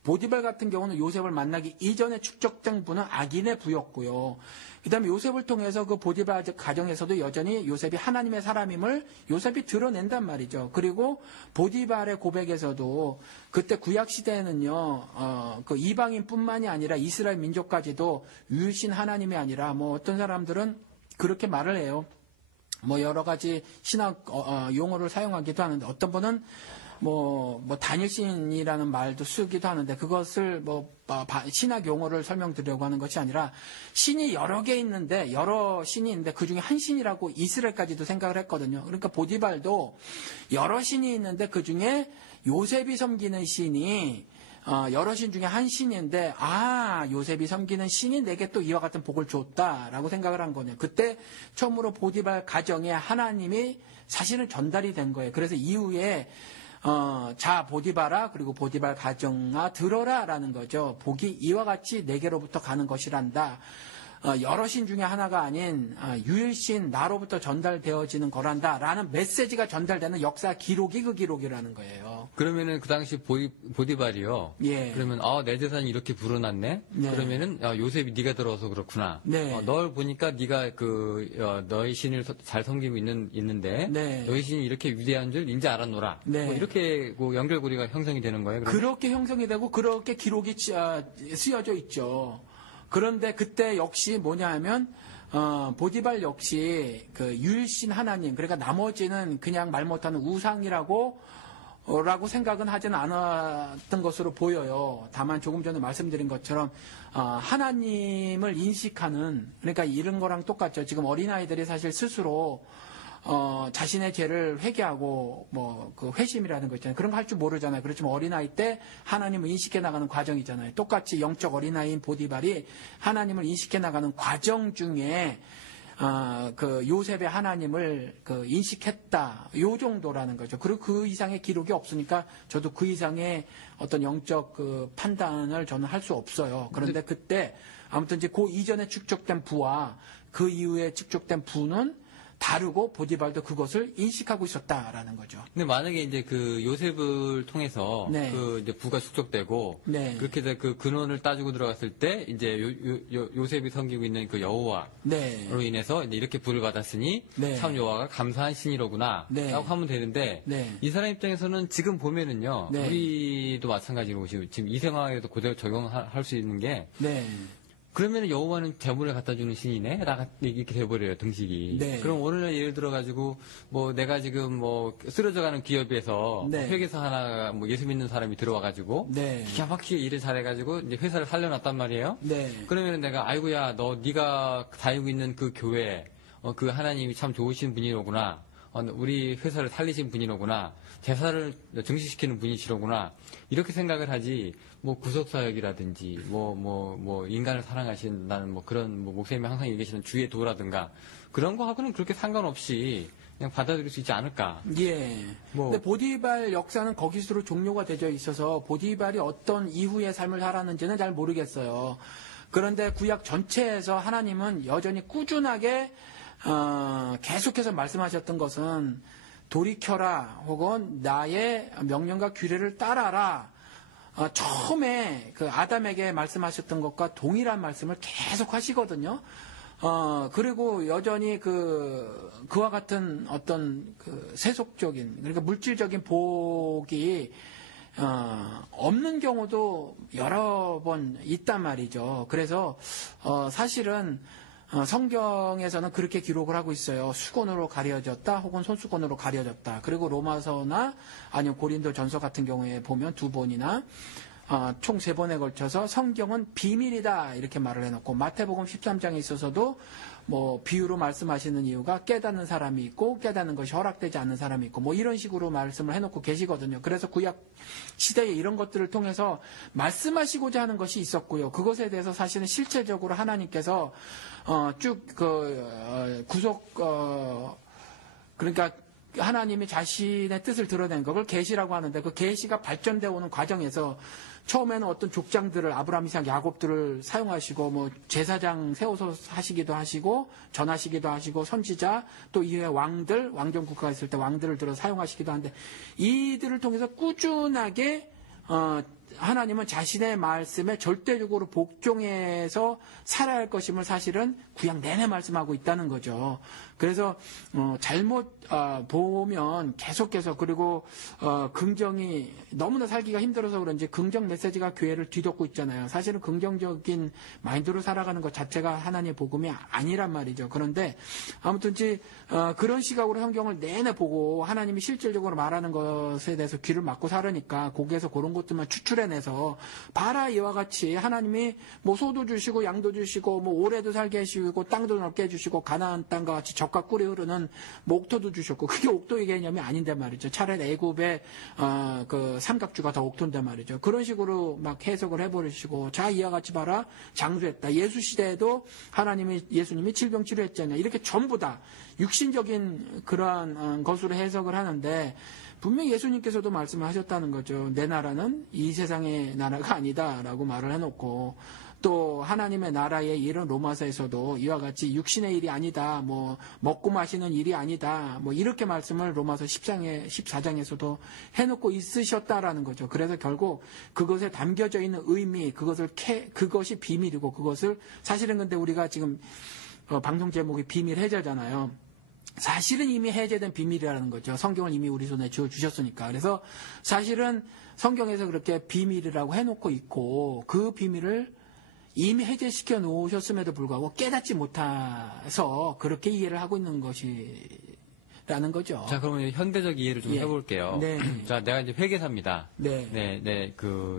보디발 같은 경우는 요셉을 만나기 이전에 축적된 부는 악인의 부였고요. 그다음에 요셉을 통해서 그 보디발 가정에서도 여전히 요셉이 하나님의 사람임을 요셉이 드러낸단 말이죠. 그리고 보디발의 고백에서도 그때 구약 시대에는요, 그 이방인뿐만이 아니라 이스라엘 민족까지도 유일신 하나님이 아니라 뭐 어떤 사람들은 그렇게 말을 해요. 뭐 여러 가지 신학 용어를 사용하기도 하는데 어떤 분은 뭐 단일신이라는 말도 쓰기도 하는데 그것을 신학 용어를 설명드리려고 하는 것이 아니라 신이 여러 개 있는데 여러 신이 있는데 그 중에 한 신이라고 이스라엘까지도 생각을 했거든요. 그러니까 보디발도 여러 신이 있는데 그 중에 요셉이 섬기는 신이 여러 신 중에 한 신인데 요셉이 섬기는 신이 내게 또 이와 같은 복을 줬다라고 생각을 한 거네요. 그때 처음으로 보디발 가정에 하나님이 사실은 전달이 된 거예요. 그래서 이후에 자 보디발아 그리고 보디발 가정아 들어라라는 거죠. 복이 이와 같이 내게로부터 가는 것이란다. 여러 신 중에 하나가 아닌 유일신 나로부터 전달되어지는 거란다라는 메시지가 전달되는 역사 기록이 그 기록이라는 거예요. 그러면은 그 당시 보디발이요. 예. 그러면 내 재산이 이렇게 불어났네. 네. 그러면은 요셉이 네가 들어와서 그렇구나. 네. 널 보니까 네가 너희 신을 잘 섬기고 있는데 네. 너희 신이 이렇게 위대한 줄 인지 알았노라. 네. 뭐 이렇게 연결고리가 형성이 되는 거예요. 그러면? 그렇게 형성이 되고 그렇게 기록이 쓰여져 있죠. 그런데 그때 역시 뭐냐 하면 보디발 역시 그 유일신 하나님 그러니까 나머지는 그냥 말 못하는 우상이라고 생각은 하지는 않았던 것으로 보여요. 다만 조금 전에 말씀드린 것처럼 하나님을 인식하는 그러니까 이런 거랑 똑같죠. 지금 어린아이들이 사실 스스로 자신의 죄를 회개하고 그 회심이라는 거 있잖아요. 그런 거 할 줄 모르잖아요. 그렇지만 어린아이 때 하나님을 인식해 나가는 과정이잖아요. 똑같이 영적 어린아이인 보디발이 하나님을 인식해 나가는 과정 중에 그 요셉의 하나님을 인식했다. 요 정도라는 거죠. 그리고 그 이상의 기록이 없으니까 저도 그 이상의 어떤 영적 판단을 저는 할 수 없어요. 그런데 그때 아무튼 이제 그 이전에 축적된 부와 그 이후에 축적된 부는 다르고 보디발도 그것을 인식하고 있었다라는 거죠. 근데 만약에 이제 그 요셉을 통해서 네. 그 이제 부가 축적되고 네. 그렇게 해서 그 근원을 따지고 들어갔을 때 이제 요셉이 섬기고 있는 그 여호와로 네. 인해서 이제 이렇게 부를 받았으니 네. 참 여호와가 감사한 신이로구나 네. 라고 하면 되는데 네. 이 사람 입장에서는 지금 보면은요 네. 우리도 마찬가지로 지금 이 상황에도 그대로 적용할 수 있는 게 네. 그러면 여호와는 재물을 갖다 주는 신이네? 이렇게 돼버려요, 등식이. 네. 그럼 오늘날 예를 들어가지고, 내가 지금 쓰러져가는 기업에서 네. 회계사 하나, 예수 믿는 사람이 들어와가지고, 네. 기가 막히게 일을 잘해가지고, 이제 회사를 살려놨단 말이에요? 네. 그러면 내가, 아이고야, 네가 다니고 있는 그 교회, 그 하나님이 참 좋으신 분이로구나. 우리 회사를 살리신 분이로구나. 제사를 증식시키는 분이시로구나. 이렇게 생각을 하지, 구속사역이라든지, 인간을 사랑하신다는 그런, 목사님이 항상 얘기하시는 주의 도라든가, 그런 거하고는 그렇게 상관없이 그냥 받아들일 수 있지 않을까. 예. 근데 보디발 역사는 거기서로 종료가 되어 있어서 보디발이 어떤 이후의 삶을 살았는지는 잘 모르겠어요. 그런데 구약 전체에서 하나님은 여전히 꾸준하게 계속해서 말씀하셨던 것은 돌이켜라 혹은 나의 명령과 규례를 따라라. 처음에 그 아담에게 말씀하셨던 것과 동일한 말씀을 계속 하시거든요. 그리고 여전히 그와 같은 어떤 세속적인, 그러니까 물질적인 복이, 없는 경우도 여러 번 있단 말이죠. 그래서, 사실은, 성경에서는 그렇게 기록을 하고 있어요. 수건으로 가려졌다 혹은 손수건으로 가려졌다. 그리고 로마서나 아니면 고린도 전서 같은 경우에 보면 두 번이나 총 3번에 걸쳐서 성경은 비밀이다 이렇게 말을 해놓고 마태복음 13장에 있어서도 뭐 비유로 말씀하시는 이유가 깨닫는 사람이 있고 깨닫는 것이 허락되지 않는 사람이 있고 뭐 이런 식으로 말씀을 해놓고 계시거든요. 그래서 구약 시대에 이런 것들을 통해서 말씀하시고자 하는 것이 있었고요. 그것에 대해서 사실은 실체적으로 하나님께서 쭉 그러니까 하나님이 자신의 뜻을 드러낸 그걸 계시라고 하는데 그 계시가 발전되어 오는 과정에서 처음에는 어떤 족장들을 아브라함, 이삭, 야곱들을 사용하시고 뭐 제사장 세워서 하시기도 하시고 전하시기도 하시고 선지자 또 이후에 왕들 왕정 국가가 있을 때 왕들을 들어 사용하시기도 하는데 이들을 통해서 꾸준하게 하나님은 자신의 말씀에 절대적으로 복종해서 살아야 할 것임을 사실은 구약 내내 말씀하고 있다는 거죠. 그래서 잘못 보면 계속해서 그리고 긍정이 너무나 살기가 힘들어서 그런지 긍정 메시지가 교회를 뒤덮고 있잖아요. 사실은 긍정적인 마인드로 살아가는 것 자체가 하나님의 복음이 아니란 말이죠. 그런데 아무튼 그런 시각으로 성경을 내내 보고 하나님이 실질적으로 말하는 것에 대해서 귀를 막고 살으니까 거기에서 그런 것들만 추출해내서 봐라 이와 같이 하나님이 뭐 소도 주시고 양도 주시고 뭐 오래도 살게 해주시고 땅도 넓게 해주시고 가나안 땅과 같이 젖과 꿀이 흐르는 뭐 옥토도 주셨고 그게 옥토의 개념이 아닌데 말이죠. 차라리 애굽의 그 삼각주가 더 옥토인데 말이죠. 그런 식으로 막 해석을 해버리시고 자 이와 같이 봐라 장수했다. 예수 시대에도 예수님이 질병 치료했잖아요. 이렇게 전부 다 육신적인 그러한 것으로 해석을 하는데 분명히 예수님께서도 말씀하셨다는 거죠. 내 나라는 이 세상의 나라가 아니다라고 말을 해놓고 또 하나님의 나라의 일은 로마서에서도 이와 같이 육신의 일이 아니다. 뭐 먹고 마시는 일이 아니다. 뭐 이렇게 말씀을 로마서 14장에서도 해놓고 있으셨다라는 거죠. 그래서 결국 그것에 담겨져 있는 의미, 그것이 비밀이고 그것을 사실은 근데 우리가 지금 방송 제목이 비밀 해제잖아요. 사실은 이미 해제된 비밀이라는 거죠. 성경을 이미 우리 손에 쥐어주셨으니까. 그래서 사실은 성경에서 그렇게 비밀이라고 해놓고 있고 그 비밀을 이미 해제시켜 놓으셨음에도 불구하고 깨닫지 못해서 그렇게 이해를 하고 있는 것이라는 거죠. 자, 그러면 현대적 이해를 좀 해볼게요. 네. 자, 내가 이제 회계사입니다. 네.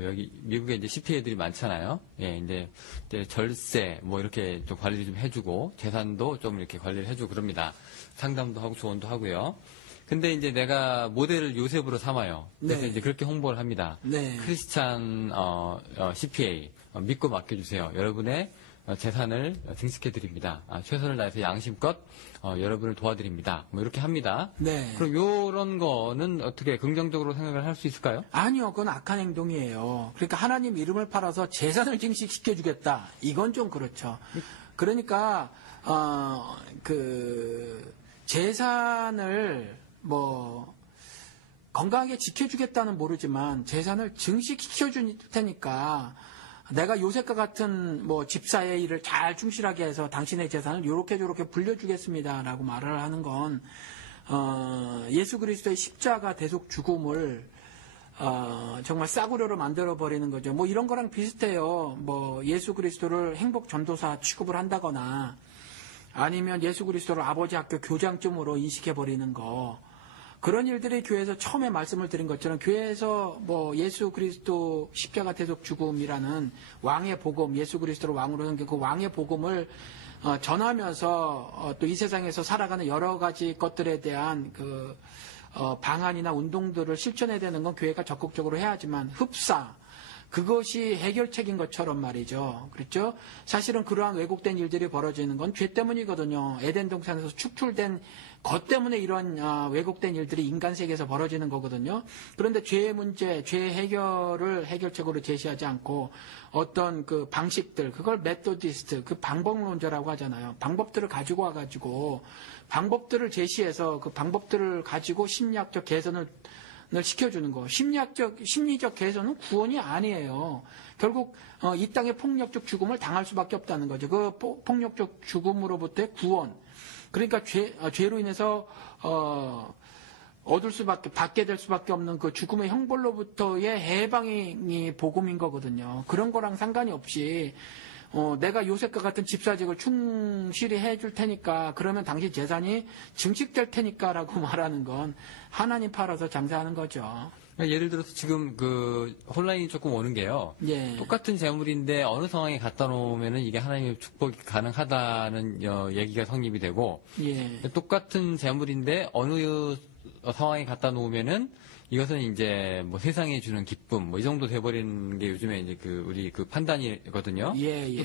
여기 미국에 이제 CPA들이 많잖아요. 예, 이제 절세 뭐 이렇게 좀 관리를 좀 해주고 재산도 좀 이렇게 관리를 해주고 그럽니다. 상담도 하고 조언도 하고요. 근데 이제 내가 모델을 요셉으로 삼아요. 그래서 네. 이제 그렇게 홍보를 합니다. 네. 크리스찬 CPA 믿고 맡겨주세요. 여러분의 재산을 증식해드립니다. 최선을 다해서 양심껏 여러분을 도와드립니다. 뭐 이렇게 합니다. 네. 그럼 요런 거는 어떻게 긍정적으로 생각을 할 수 있을까요? 아니요, 그건 악한 행동이에요. 그러니까 하나님 이름을 팔아서 재산을 증식시켜주겠다. 이건 좀 그렇죠. 그러니까 재산을 뭐 건강하게 지켜주겠다는 모르지만 재산을 증식시켜줄 테니까 내가 요셉과 같은 뭐 집사의 일을 잘 충실하게 해서 당신의 재산을 요렇게 저렇게 불려주겠습니다라고 말을 하는 건 예수 그리스도의 십자가 대속 죽음을 정말 싸구려로 만들어버리는 거죠. 뭐 이런 거랑 비슷해요. 뭐 예수 그리스도를 행복 전도사 취급을 한다거나 아니면 예수 그리스도를 아버지 학교 교장쯤으로 인식해버리는 거. 그런 일들이 교회에서 처음에 말씀을 드린 것처럼 교회에서 뭐 예수 그리스도 십자가 대속 죽음이라는 왕의 복음, 예수 그리스도를 왕으로 섬긴 그 왕의 복음을 전하면서 또 이 세상에서 살아가는 여러 가지 것들에 대한 방안이나 운동들을 실천해야 되는 건 교회가 적극적으로 해야지만 흡사 그것이 해결책인 것처럼 말이죠. 그렇죠? 사실은 그러한 왜곡된 일들이 벌어지는 건 죄 때문이거든요. 에덴 동산에서 축출된 것 때문에 이런 왜곡된 일들이 인간 세계에서 벌어지는 거거든요. 그런데 죄의 문제, 죄의 해결을 해결책으로 제시하지 않고 어떤 그 방식들, 그걸 메토디스트, 그 방법론자라고 하잖아요. 방법들을 가지고 와가지고 방법들을 제시해서 그 방법들을 가지고 심리학적 개선을 시켜주는 거. 심리적 개선은 구원이 아니에요. 결국 이 땅의 폭력적 죽음을 당할 수밖에 없다는 거죠. 그 폭력적 죽음으로부터의 구원. 그러니까 죄로 인해서 받게 될 수밖에 없는 그 죽음의 형벌로부터의 해방이 복음인 거거든요. 그런 거랑 상관이 없이 내가 요셉과 같은 집사직을 충실히 해줄 테니까 그러면 당신 재산이 증식될 테니까라고 말하는 건 하나님 팔아서 장사하는 거죠. 그러니까 예를 들어서 지금 그 혼란이 조금 오는 게요. 예. 똑같은 재물인데 어느 상황에 갖다 놓으면은 이게 하나님의 축복이 가능하다는 얘기가 성립이 되고 예. 똑같은 재물인데 어느 상황에 갖다 놓으면은 이것은 이제 뭐 세상에 주는 기쁨 뭐 이 정도 돼버리는 게 요즘에 이제 그 우리 그 판단이거든요. 예, 예.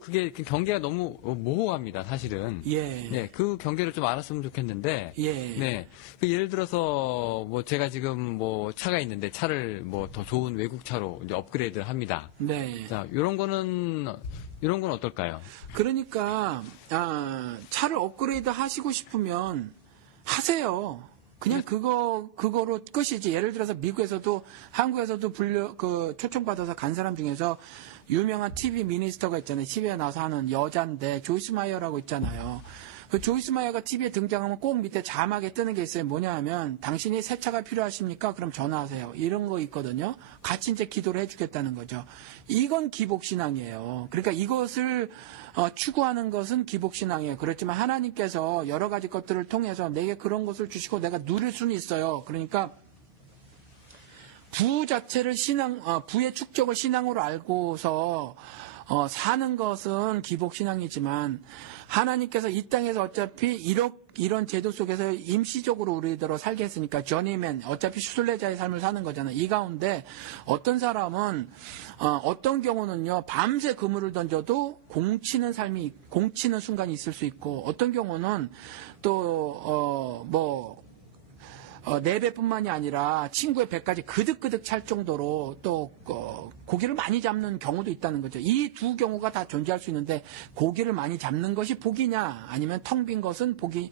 그게 경계가 너무 모호합니다, 사실은. 예. 네, 그 경계를 좀 알았으면 좋겠는데. 예. 네. 그 예를 들어서 뭐 제가 지금 뭐 차가 있는데 차를 뭐 더 좋은 외국 차로 이제 업그레이드를 합니다. 네. 자, 이런 건 어떨까요? 그러니까 차를 업그레이드 하시고 싶으면 하세요. 그냥 그거로 끝이지. 예를 들어서 미국에서도 한국에서도 초청받아서 간 사람 중에서 유명한 TV 미니스터가 있잖아요. TV에 나와서 하는 여잔데 조이스 마이어라고 있잖아요. 그 조이스 마이어가 TV에 등장하면 꼭 밑에 자막에 뜨는 게 있어요. 뭐냐 하면 당신이 새 차가 필요하십니까? 그럼 전화하세요. 이런 거 있거든요. 같이 이제 기도를 해주겠다는 거죠. 이건 기복신앙이에요. 그러니까 이것을 추구하는 것은 기복신앙이에요. 그렇지만 하나님께서 여러 가지 것들을 통해서 내게 그런 것을 주시고 내가 누릴 수는 있어요. 그러니까 부 자체를 부의 축적을 신앙으로 알고서 사는 것은 기복신앙이지만 하나님께서 이 땅에서 어차피 이런 제도 속에서 임시적으로 우리들로 살게 했으니까 journeyman, 어차피 수술래자의 삶을 사는 거잖아요. 이 가운데 어떤 사람은 어떤 경우는요 밤새 그물을 던져도 공치는 순간이 있을 수 있고 어떤 경우는 또 4배뿐만이 아니라 친구의 배까지 그득그득 찰 정도로 또 고기를 많이 잡는 경우도 있다는 거죠. 이 두 경우가 다 존재할 수 있는데 고기를 많이 잡는 것이 복이냐 아니면 텅 빈 것은 복이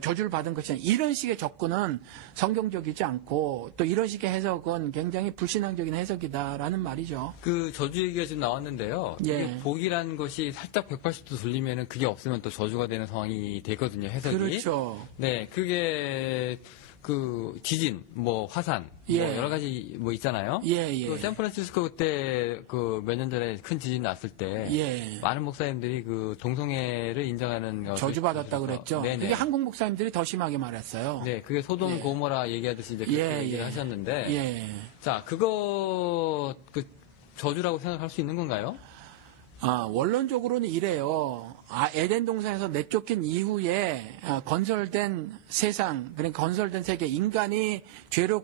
저주를 받은 것이냐 이런 식의 접근은 성경적이지 않고 또 이런 식의 해석은 굉장히 불신앙적인 해석이다라는 말이죠. 그 저주 얘기가 지금 나왔는데요. 예. 이게 복이라는 것이 살짝 180도 돌리면은 그게 없으면 또 저주가 되는 상황이 되거든요. 해석이. 그렇죠. 네, 그게 그 지진, 뭐 화산, 예. 뭐 여러 가지 뭐 있잖아요. 예, 예. 그 샌프란시스코 그때 그 몇 년 전에 큰 지진 났을 때 예. 많은 목사님들이 그 동성애를 인정하는 저주받았다고 그랬죠. 네네. 이게 한국 목사님들이 더 심하게 말했어요. 네, 그게 소돔 예. 고모라 얘기하듯이 이제 그렇게 얘기를 하셨는데, 예. 자 그거 그 저주라고 생각할 수 있는 건가요? 원론적으로는 이래요. 에덴 동산에서 내쫓긴 이후에 건설된 세상, 그러니까 건설된 세계, 인간이 죄로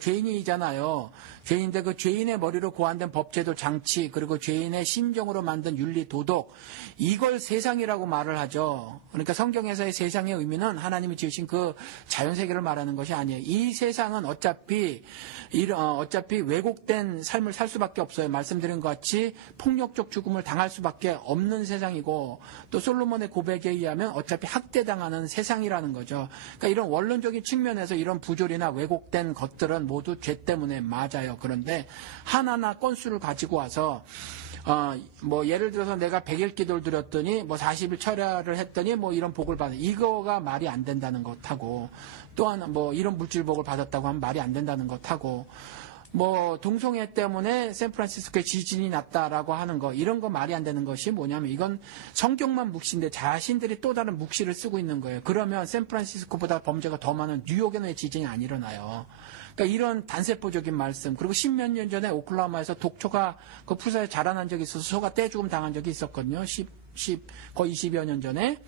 죄인이잖아요. 죄인인데 그 죄인의 머리로 고안된 법제도 장치, 그리고 죄인의 심정으로 만든 윤리 도덕, 이걸 세상이라고 말을 하죠. 그러니까 성경에서의 세상의 의미는 하나님이 지으신 그 자연세계를 말하는 것이 아니에요. 이 세상은 어차피 왜곡된 삶을 살 수밖에 없어요. 말씀드린 것 같이 폭력적 죽음을 당할 수밖에 없는 세상이고 또 솔로몬의 고백에 의하면 어차피 학대당하는 세상이라는 거죠. 그러니까 이런 원론적인 측면에서 이런 부조리나 왜곡된 것들은 모두 죄 때문에 맞아요. 그런데 하나하나 건수를 가지고 와서 예를 들어서 내가 100일 기도를 드렸더니 40일 철야를 했더니 이런 복을 받아. 이거가 말이 안 된다는 것하고 또한 이런 물질복을 받았다고 하면 말이 안 된다는 것하고 동성애 때문에 샌프란시스코에 지진이 났다라고 하는 거 이런 거 말이 안 되는 것이 뭐냐면 이건 성경만 묵시인데 자신들이 또 다른 묵시를 쓰고 있는 거예요. 그러면 샌프란시스코보다 범죄가 더 많은 뉴욕에는 왜 지진이 안 일어나요? 그러니까 이런 단세포적인 말씀 그리고 10몇 년 전에 오클라호마에서 독초가 그 풀사에 자라난 적이 있어서 소가 떼죽음 당한 적이 있었거든요. 거의 20여 년 전에.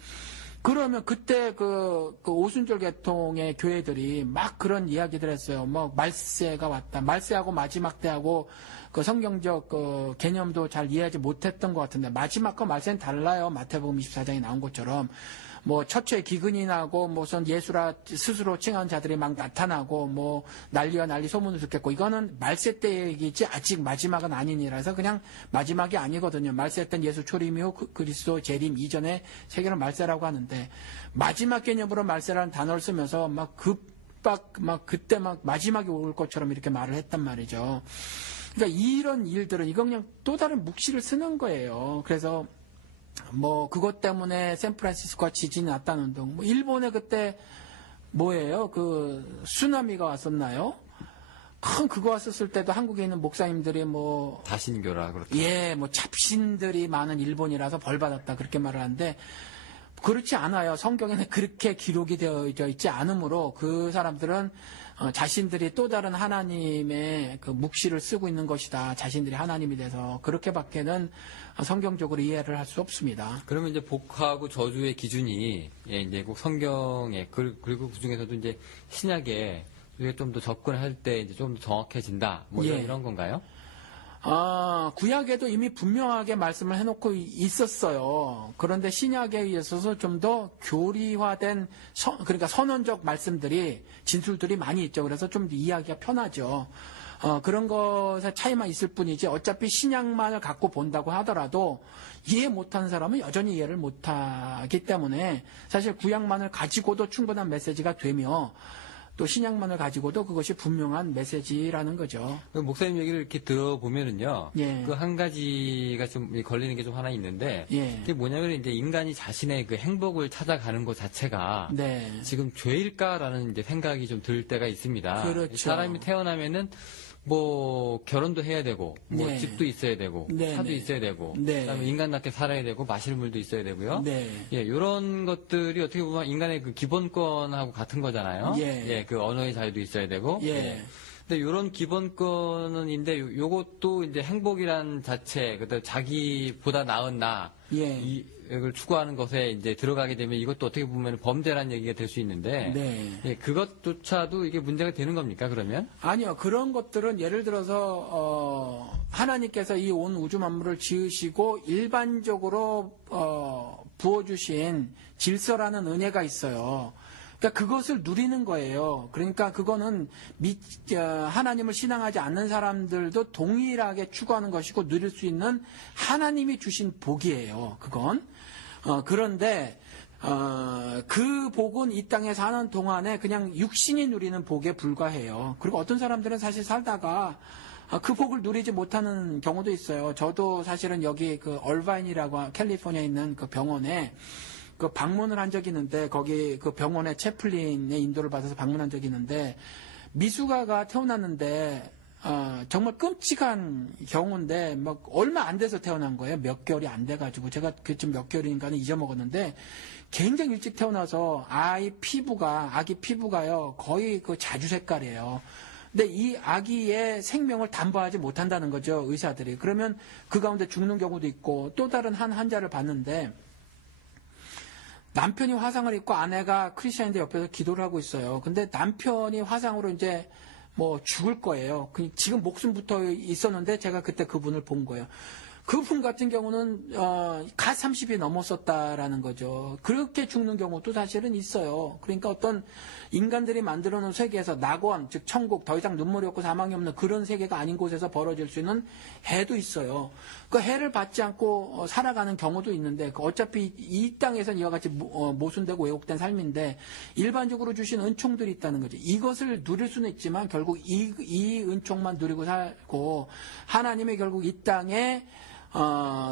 그러면 그때 그 오순절 계통의 교회들이 막 그런 이야기들 했어요. 말세가 왔다. 말세하고 마지막 때하고 그 성경적 그 개념도 잘 이해하지 못했던 것 같은데 마지막과 말세는 달라요. 마태복음 24장에 나온 것처럼. 처처에 기근이 나고 무슨 예수라 스스로 칭하는 자들이 막 나타나고 난리와 난리 소문을 듣겠고 이거는 말세 때 얘기지 아직 마지막은 아니니라서 그냥 마지막이 아니거든요. 말세 때는 예수 초림 이후 그리스도 재림 이전에 세계는 말세라고 하는데 마지막 개념으로 말세라는 단어를 쓰면서 그때 마지막이 올 것처럼 이렇게 말을 했단 말이죠. 그러니까 이런 일들은 이건 그냥 또 다른 묵시를 쓰는 거예요. 그래서 그것 때문에 샌프란시스코가 지진이 났다는 등, 일본에 그때 그 쓰나미가 왔었나요? 그거 왔었을 때도 한국에 있는 목사님들이 다신교라 그렇죠. 예, 잡신들이 많은 일본이라서 벌 받았다 그렇게 말을 하는데 그렇지 않아요. 성경에는 그렇게 기록이 되어 있지 않으므로 그 사람들은 자신들이 또 다른 하나님의 그 묵시를 쓰고 있는 것이다. 자신들이 하나님이 돼서 그렇게밖에는 성경적으로 이해를 할 수 없습니다. 그러면 이제 복하고 저주의 기준이 이제 꼭 성경에 그리고 그 중에서도 이제 신약에 우리가 좀 더 접근할 때 이제 좀 더 정확해진다. 뭐 예. 이런 건가요? 구약에도 이미 분명하게 말씀을 해놓고 있었어요. 그런데 신약에 있어서 좀 더 교리화된, 그러니까 선언적 말씀들이, 진술들이 많이 있죠. 그래서 좀 이해하기가 편하죠. 그런 것에 차이만 있을 뿐이지, 어차피 신약만을 갖고 본다고 하더라도, 이해 못하는 사람은 여전히 이해를 못하기 때문에, 사실 구약만을 가지고도 충분한 메시지가 되며, 또 신약만을 가지고도 그것이 분명한 메시지라는 거죠. 목사님 얘기를 이렇게 들어보면은요. 예. 그 한 가지가 좀 걸리는 게 좀 하나 있는데. 예. 그게 뭐냐면 이제 인간이 자신의 그 행복을 찾아가는 것 자체가. 네. 지금 죄일까라는 이제 생각이 좀 들 때가 있습니다. 그렇죠. 사람이 태어나면은 뭐 결혼도 해야 되고 뭐 네. 집도 있어야 되고 네, 차도 네. 있어야 되고 네. 그다음에 인간답게 살아야 되고 마실 물도 있어야 되고요. 네. 예, 이런 것들이 어떻게 보면 인간의 그 기본권하고 같은 거잖아요. 예. 그 언어의 자유도 있어야 되고. 예. 근데 이런 기본권인데 요것도 이제 행복이란 자체, 그다음 자기보다 나은 나 예. 이걸 추구하는 것에 이제 들어가게 되면 이것도 어떻게 보면 범죄라는 얘기가 될 수 있는데 네. 예, 그것조차도 이게 문제가 되는 겁니까 그러면? 아니요. 그런 것들은 예를 들어서 하나님께서 이 온 우주 만물을 지으시고 일반적으로 부어주신 질서라는 은혜가 있어요. 그러니까 그것을 누리는 거예요. 그러니까 그거는 하나님을 신앙하지 않는 사람들도 동일하게 추구하는 것이고 누릴 수 있는 하나님이 주신 복이에요. 그건. 그런데 그 복은 이 땅에 사는 동안에 그냥 육신이 누리는 복에 불과해요. 그리고 어떤 사람들은 사실 살다가 그 복을 누리지 못하는 경우도 있어요. 저도 사실은 여기 그 얼바인이라고 캘리포니아에 있는 그 병원에 그 방문을 한 적이 있는데 거기 그 병원에 채플린의 인도를 받아서 방문한 적이 있는데 미숙아가 태어났는데 정말 끔찍한 경우인데 막 얼마 안 돼서 태어난 거예요. 몇 개월이 안 돼가지고 제가 그쯤 몇 개월인가는 잊어먹었는데 굉장히 일찍 태어나서 아기 피부가요 거의 그 자주 색깔이에요. 근데 이 아기의 생명을 담보하지 못한다는 거죠 의사들이. 그러면 그 가운데 죽는 경우도 있고 또 다른 한 환자를 봤는데. 남편이 화상을 입고 아내가 크리스천인데 옆에서 기도를 하고 있어요. 근데 남편이 화상으로 이제 뭐 죽을 거예요. 지금 목숨 붙어 있었는데 제가 그때 그분을 본 거예요. 그분 같은 경우는 갓 30이 넘었었다라는 거죠. 그렇게 죽는 경우도 사실은 있어요. 그러니까 어떤 인간들이 만들어 놓은 세계에서 낙원, 즉 천국, 더 이상 눈물이 없고 사망이 없는 그런 세계가 아닌 곳에서 벌어질 수 있는 해도 있어요. 그 해를 받지 않고 살아가는 경우도 있는데 어차피 이 땅에서는 이와 같이 모순되고 왜곡된 삶인데 일반적으로 주신 은총들이 있다는 거죠. 이것을 누릴 수는 있지만 결국 이 은총만 누리고 살고 하나님이 결국 이 땅에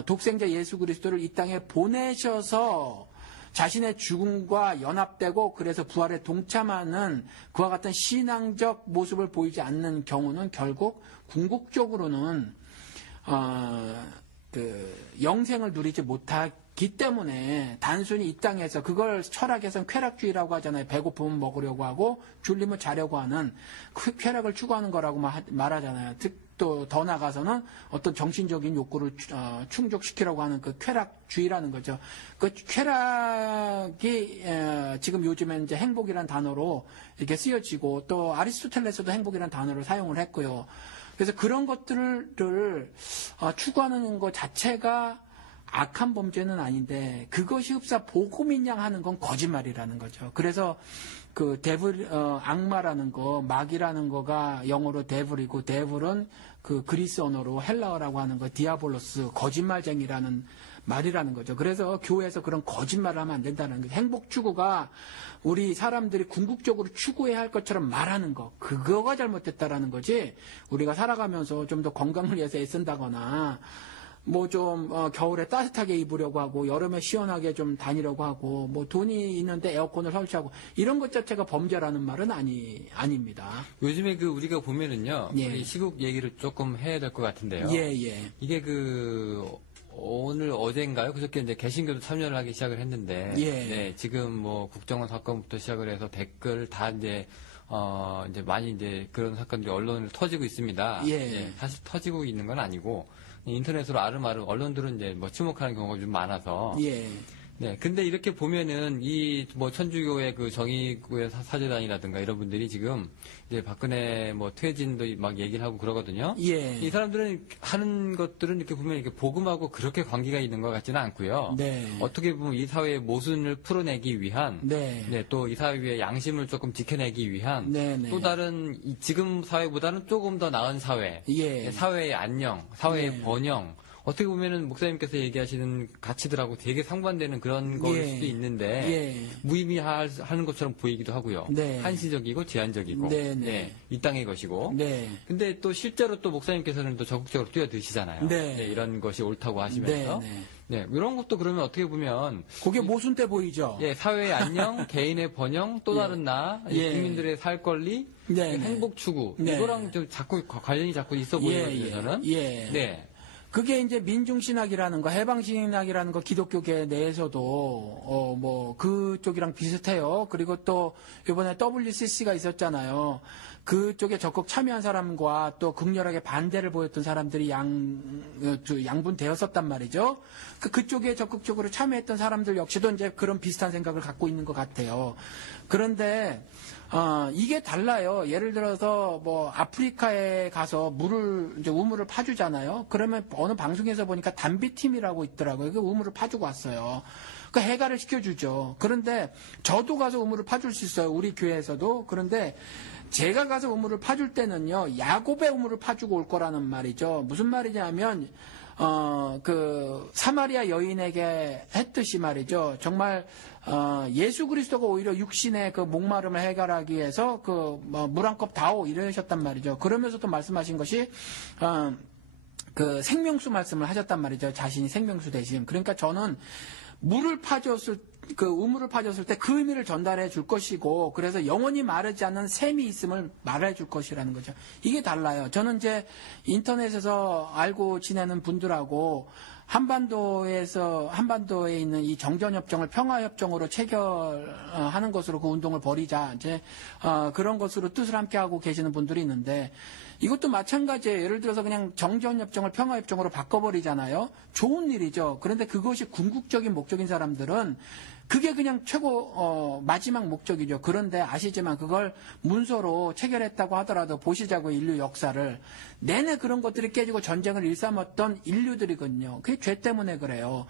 독생자 예수 그리스도를 이 땅에 보내셔서 자신의 죽음과 연합되고 그래서 부활에 동참하는 그와 같은 신앙적 모습을 보이지 않는 경우는 결국 궁극적으로는 영생을 누리지 못하기 때문에 단순히 이 땅에서 그걸 철학에서는 쾌락주의라고 하잖아요. 배고프면 먹으려고 하고 졸리면 자려고 하는 그 쾌락을 추구하는 거라고 말하잖아요. 또 더 나가서는 어떤 정신적인 욕구를 충족시키려고 하는 그 쾌락주의라는 거죠. 그 쾌락이 지금 요즘엔 이제 행복이라는 단어로 이렇게 쓰여지고 또 아리스토텔레스도 행복이라는 단어를 사용을 했고요. 그래서 그런 것들을 추구하는 것 자체가 악한 범죄는 아닌데 그것이 흡사 복음인 양 하는 건 거짓말이라는 거죠. 그래서 그 악마라는 거, 마귀라는 거가 영어로 데블이고 데블은 그 그리스 언어로 헬라어라고 하는 거 디아볼로스, 거짓말쟁이라는 말이라는 거죠. 그래서 교회에서 그런 거짓말을 하면 안 된다는 거죠. 행복 추구가 우리 사람들이 궁극적으로 추구해야 할 것처럼 말하는 거, 그거가 잘못됐다라는 거지. 우리가 살아가면서 좀 더 건강을 위해서 애쓴다거나 뭐 좀 겨울에 따뜻하게 입으려고 하고 여름에 시원하게 좀 다니려고 하고 뭐 돈이 있는데 에어컨을 설치하고 이런 것 자체가 범죄라는 말은 아닙니다. 요즘에 그 우리가 보면은요. 예. 우리 시국 얘기를 조금 해야 될 것 같은데요. 예. 이게 그 오늘 어젠가요? 그저께 이제 개신교도 참여를 하기 시작을 했는데, 예. 네, 지금 뭐 국정원 사건부터 시작을 해서 댓글 다 이제 이제 많이 이제 그런 사건들이 언론을 터지고 있습니다. 예. 네, 사실 터지고 있는 건 아니고 인터넷으로 아름아름 언론들은 이제 뭐 침묵하는 경우가 좀 많아서. 예. 네, 근데 이렇게 보면은 이 뭐 천주교의 그 정의구의 사제단이라든가 이런 분들이 지금 이제 박근혜 뭐 퇴진도 막 얘기를 하고 그러거든요. 예. 이 사람들은 하는 것들은 이렇게 보면 이렇게 복음하고 그렇게 관계가 있는 것 같지는 않고요. 네. 어떻게 보면 이 사회의 모순을 풀어내기 위한, 네. 또 이 사회의 양심을 조금 지켜내기 위한 네, 네. 또 다른 지금 사회보다는 조금 더 나은 사회, 예. 사회의 안녕, 사회의 예. 번영. 어떻게 보면은 목사님께서 얘기하시는 가치들하고 되게 상반되는 그런 걸 예. 수도 있는데 예. 무의미하는 것처럼 보이기도 하고요. 네. 한시적이고 제한적이고, 네, 네. 이 땅의 것이고. 네. 근데 또 실제로 또 목사님께서는 또 적극적으로 뛰어드시잖아요. 네. 이런 것이 옳다고 하시면서. 네, 네, 이런 것도 그러면 어떻게 보면 그게 모순돼 보이죠? 예, 사회의 안녕, 개인의 번영, 또 다른 나, 예. 국민들의 살 권리, 네, 행복 추구 네. 이거랑 좀 자꾸 관련이 자꾸 있어 보이거든요. 저는. 예. 네. 그게 이제 민중신학이라는 거, 해방신학이라는 거 기독교계 내에서도 뭐 그쪽이랑 비슷해요. 그리고 또 이번에 WCC가 있었잖아요. 그쪽에 적극 참여한 사람과 또 극렬하게 반대를 보였던 사람들이 양분되었었단 말이죠. 그쪽에 적극적으로 참여했던 사람들 역시도 이제 그런 비슷한 생각을 갖고 있는 것 같아요. 그런데 이게 달라요. 예를 들어서 뭐 아프리카에 가서 이제 우물을 파주잖아요. 그러면 어느 방송에서 보니까 담비팀이라고 있더라고요. 그 우물을 파주고 왔어요. 그 해가를 시켜주죠. 그런데 저도 가서 우물을 파줄 수 있어요. 우리 교회에서도. 그런데 제가 가서 우물을 파줄 때는요, 야곱의 우물을 파주고 올 거라는 말이죠. 무슨 말이냐면, 그 사마리아 여인에게 했듯이 말이죠. 정말 예수 그리스도가 오히려 육신의 그 목마름을 해결하기 위해서 물 한 컵 다오 이러셨단 말이죠. 그러면서도 말씀하신 것이 그 생명수 말씀을 하셨단 말이죠. 자신이 생명수 대신. 그러니까 저는 우물을 파줬을 때 그 의미를 전달해 줄 것이고, 그래서 영원히 마르지 않는 샘이 있음을 말해 줄 것이라는 거죠. 이게 달라요. 저는 이제 인터넷에서 알고 지내는 분들하고 한반도에 있는 이 정전협정을 평화협정으로 체결하는 것으로 그 운동을 벌이자, 이제, 그런 것으로 뜻을 함께 하고 계시는 분들이 있는데, 이것도 마찬가지예요. 예를 들어서 그냥 정전협정을 평화협정으로 바꿔버리잖아요. 좋은 일이죠. 그런데 그것이 궁극적인 목적인 사람들은 그게 그냥 마지막 목적이죠. 그런데 아시지만 그걸 문서로 체결했다고 하더라도 보시자고 인류 역사를 내내 그런 것들이 깨지고 전쟁을 일삼았던 인류들이거든요. 그게 죄 때문에 그래요.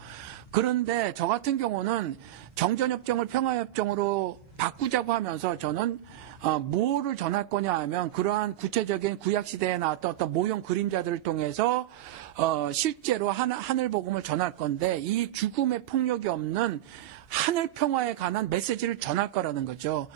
그런데 저 같은 경우는 정전협정을 평화협정으로 바꾸자고 하면서 저는 뭐를 전할 거냐 하면 그러한 구체적인 구약시대에 나왔던 어떤 모형 그림자들을 통해서 실제로 하늘 복음을 전할 건데 이 죽음의 폭력이 없는 하늘 평화에 관한 메시지를 전할 거라는 거죠.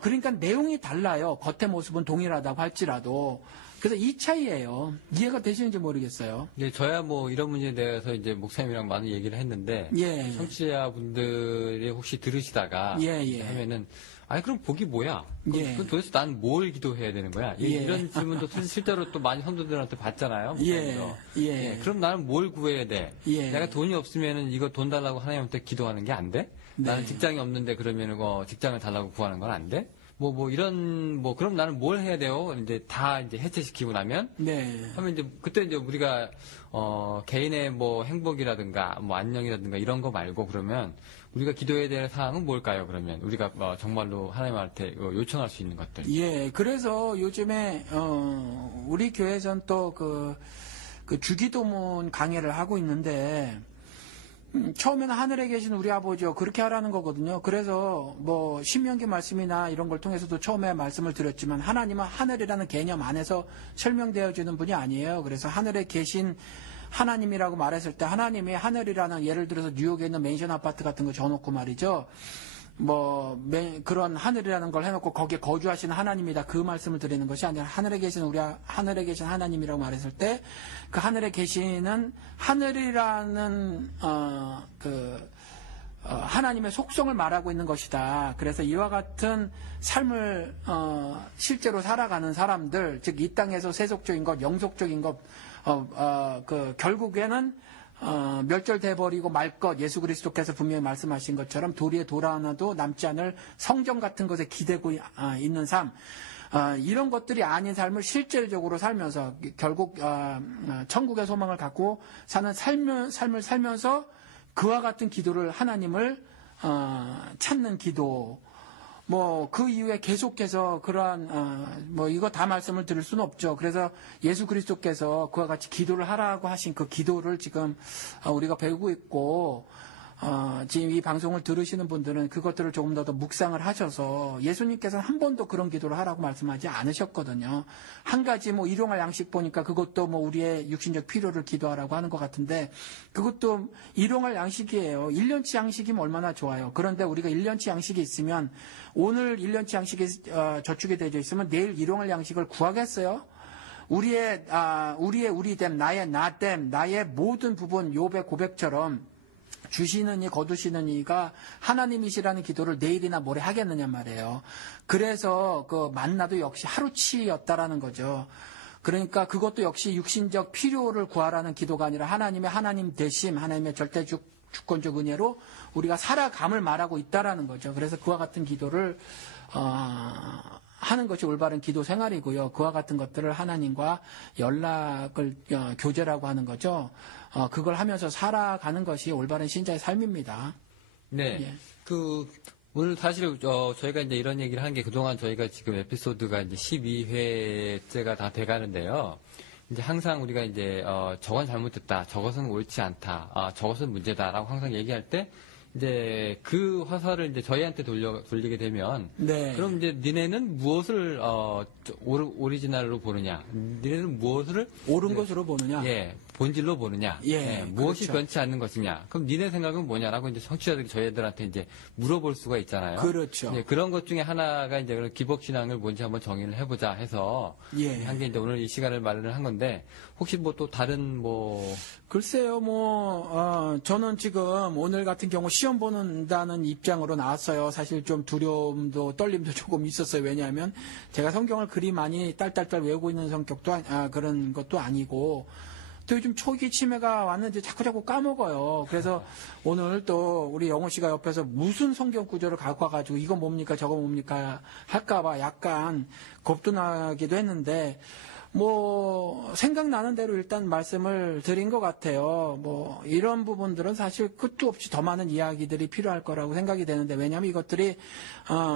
그러니까 내용이 달라요. 겉의 모습은 동일하다고 할지라도. 그래서 이 차이예요. 이해가 되시는지 모르겠어요. 네, 저야 뭐 이런 문제에 대해서 이제 목사님이랑 많은 얘기를 했는데 예. 청취자분들이 혹시 들으시다가 예. 하면은 아니 그럼 복이 뭐야? 예. 그럼 도대체 난 뭘 기도해야 되는 거야? 예. 이런 질문도 실제로 또 많이 성도들한테 받잖아요. 예. 그럼 나는 뭘 구해야 돼? 예. 내가 돈이 없으면은 이거 돈 달라고 하나님한테 기도하는 게 안 돼? 네. 나는 직장이 없는데 그러면은 직장을 달라고 구하는 건 안 돼? 그럼 나는 뭘 해야 돼요? 이제 다 이제 해체시키고 나면 네. 하면 이제 그때 이제 우리가 개인의 뭐 행복이라든가 뭐 안녕이라든가 이런 거 말고 그러면 우리가 기도해야 될 사항은 뭘까요? 그러면 우리가 정말로 하나님한테 요청할 수 있는 것들. 예. 그래서 요즘에 우리 교회에선 또 그 주기도문 강해를 하고 있는데 처음에는 하늘에 계신 우리 아버지요 그렇게 하라는 거거든요. 그래서 뭐 신명기 말씀이나 이런 걸 통해서도 처음에 말씀을 드렸지만 하나님은 하늘이라는 개념 안에서 설명되어지는 분이 아니에요. 그래서 하늘에 계신 하나님이라고 말했을 때 하나님이 하늘이라는 예를 들어서 뉴욕에 있는 맨션 아파트 같은 거 져놓고 말이죠. 그런 하늘이라는 걸 해놓고 거기에 거주하시는 하나님이다. 그 말씀을 드리는 것이 아니라 하늘에 계신 하나님이라고 말했을 때 그 하늘에 계시는 하늘이라는 하나님의 속성을 말하고 있는 것이다. 그래서 이와 같은 삶을 실제로 살아가는 사람들, 즉 이 땅에서 세속적인 것, 영속적인 것, 결국에는 멸절돼 버리고 말 것, 예수 그리스도께서 분명히 말씀하신 것처럼 도리에 돌아 하나도 남지 않을 성전 같은 것에 기대고 있는 삶, 이런 것들이 아닌 삶을 실질적으로 살면서 결국 천국의 소망을 갖고 사는 삶을 살면서 그와 같은 기도를 하나님을 찾는 기도. 뭐 그 이후에 계속해서 그러한 뭐 이거 다 말씀을 드릴 수는 없죠. 그래서 예수 그리스도께서 그와 같이 기도를 하라고 하신 그 기도를 지금 우리가 배우고 있고, 지금 이 방송을 들으시는 분들은 그것들을 조금 더 묵상을 하셔서, 예수님께서는 한 번도 그런 기도를 하라고 말씀하지 않으셨거든요. 한 가지 뭐 일용할 양식 보니까 그것도 뭐 우리의 육신적 필요를 기도하라고 하는 것 같은데, 그것도 일용할 양식이에요. 1년치 양식이면 얼마나 좋아요. 그런데 우리가 1년치 양식이 있으면, 오늘 1년치 양식이 저축이 되어 있으면 내일 일용할 양식을 구하겠어요? 우리의 우리됨, 나의 나됨, 나의 모든 부분, 욥의 고백처럼 주시는 이 거두시는 이가 하나님이시라는 기도를 내일이나 모레 하겠느냐 말이에요. 그래서 그 만나도 역시 하루치였다라는 거죠. 그러니까 그것도 역시 육신적 필요를 구하라는 기도가 아니라 하나님의 하나님 되심, 하나님의 절대 주권적 은혜로 우리가 살아감을 말하고 있다라는 거죠. 그래서 그와 같은 기도를 하는 것이 올바른 기도 생활이고요. 그와 같은 것들을 하나님과 연락을 교제라고 하는 거죠. 그걸 하면서 살아가는 것이 올바른 신자의 삶입니다. 네. 예. 오늘 사실 저희가 이제 이런 얘기를 한 게, 그동안 저희가 지금 에피소드가 이제 12회째가 다 돼가는데요. 이제 항상 우리가 이제 저건 잘못됐다, 저것은 옳지 않다, 저것은 문제다라고 항상 얘기할 때, 이제 그 화살을 이제 저희한테 돌리게 되면, 네. 그럼 이제 니네는 무엇을 오리지널로 보느냐, 니네는 무엇을 옳은 것으로 보느냐. 예, 본질로 보느냐, 예, 무엇이 그렇죠. 변치 않는 것이냐, 그럼 니네 생각은 뭐냐라고 이제 청취자들이 저희들한테 이제 물어볼 수가 있잖아요. 그렇죠. 예, 그런 것 중에 하나가 이제 그런 기복신앙을 뭔지 한번 정의를 해보자 해서 예. 한 게 이제 오늘 이 시간을 마련을 한 건데, 혹시 뭐 또 다른 글쎄요, 저는 지금 오늘 같은 경우 시험 보는다는 입장으로 나왔어요. 사실 좀 두려움도 떨림도 조금 있었어요. 왜냐하면 제가 성경을 그리 많이 딸딸딸 외우고 있는 성격도 그런 것도 아니고, 또 요즘 초기 치매가 왔는데 자꾸 까먹어요. 그래서 오늘 또 우리 영호 씨가 옆에서 무슨 성경 구절을 갖고 와가지고 이거 뭡니까 저거 뭡니까 할까봐 약간 겁도 나기도 했는데, 뭐 생각나는 대로 일단 말씀을 드린 것 같아요. 뭐 이런 부분들은 사실 끝도 없이 더 많은 이야기들이 필요할 거라고 생각이 되는데, 왜냐하면 이것들이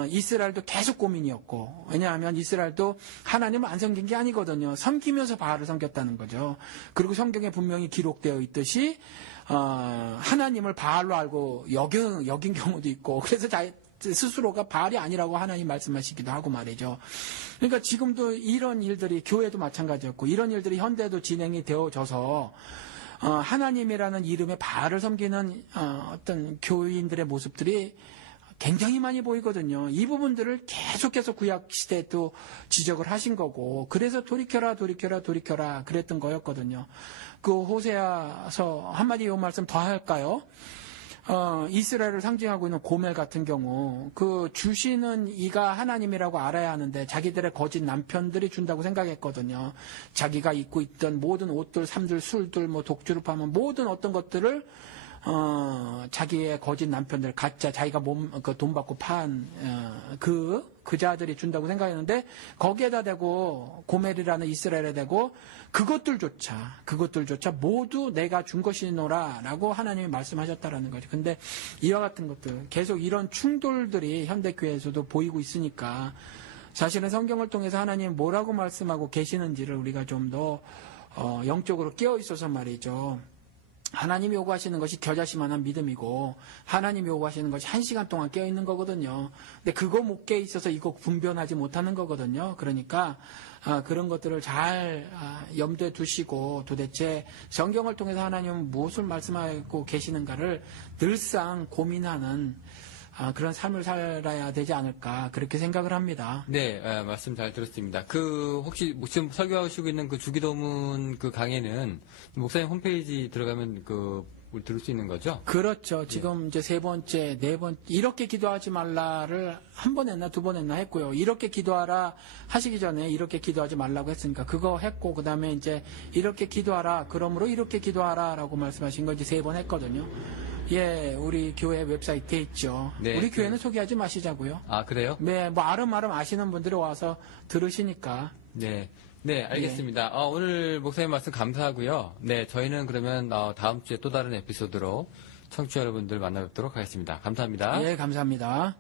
이스라엘도 계속 고민이었고, 왜냐하면 이스라엘도 하나님을 안 섬긴 게 아니거든요. 섬기면서 바알을 섬겼다는 거죠. 그리고 성경에 분명히 기록되어 있듯이 하나님을 바알로 알고 여긴 경우도 있고, 그래서 스스로가 바알이 아니라고 하나님 말씀하시기도 하고 말이죠. 그러니까 지금도 이런 일들이, 교회도 마찬가지였고 이런 일들이 현대에도 진행이 되어져서 하나님이라는 이름의 바알을 섬기는 어떤 교인들의 모습들이 굉장히 많이 보이거든요. 이 부분들을 계속해서 구약 시대에 또 지적을 하신 거고, 그래서 돌이켜라 그랬던 거였거든요. 그 호세아서 한마디 요 말씀 더 할까요? 이스라엘을 상징하고 있는 고멜 같은 경우, 그 주시는 이가 하나님이라고 알아야 하는데 자기들의 거짓 남편들이 준다고 생각했거든요. 자기가 입고 있던 모든 옷들, 삶들, 술들, 뭐 독주를 파면 모든 어떤 것들을 자기의 거짓 남편들, 가짜, 자기가 돈 받고 그 자들이 준다고 생각했는데, 거기에다 대고 고멜이라는 이스라엘에 대고 그것들조차 모두 내가 준 것이노라라고 하나님이 말씀하셨다라는 거죠. 근데 이와 같은 것들, 계속 이런 충돌들이 현대교회에서도 보이고 있으니까, 사실은 성경을 통해서 하나님이 뭐라고 말씀하고 계시는지를 우리가 좀 더 영적으로 깨어 있어서 말이죠. 하나님이 요구하시는 것이 겨자씨만한 믿음이고, 하나님이 요구하시는 것이 1시간 동안 깨어있는 거거든요. 근데 그거 못 깨어 있어서 이거 분별하지 못하는 거거든요. 그러니까 그런 것들을 잘 염두에 두시고, 도대체 성경을 통해서 하나님은 무엇을 말씀하고 계시는가를 늘상 고민하는 그런 삶을 살아야 되지 않을까, 그렇게 생각을 합니다. 네, 말씀 잘 들었습니다. 혹시 지금 설교하시고 있는 그 주기도문 그 강의는 목사님 홈페이지 들어가면 우리 들을 수 있는 거죠? 그렇죠. 지금 이제 세 번째, 네 번째, 이렇게 기도하지 말라를 한 번 했나 두 번 했나 했고요. 이렇게 기도하라 하시기 전에 이렇게 기도하지 말라고 했으니까 그거 했고, 그 다음에 이제 이렇게 기도하라, 그러므로 이렇게 기도하라 라고 말씀하신 거 이제 세 번 했거든요. 예, 우리 교회 웹사이트에 있죠. 네, 우리 교회는 소개하지 마시자고요. 아, 그래요? 네, 뭐 아름아름 아시는 분들이 와서 들으시니까. 네. 네, 알겠습니다. 오늘 목사님 말씀 감사하고요. 네, 저희는 그러면 다음 주에 또 다른 에피소드로 청취자 여러분들 만나뵙도록 하겠습니다. 감사합니다. 예, 감사합니다.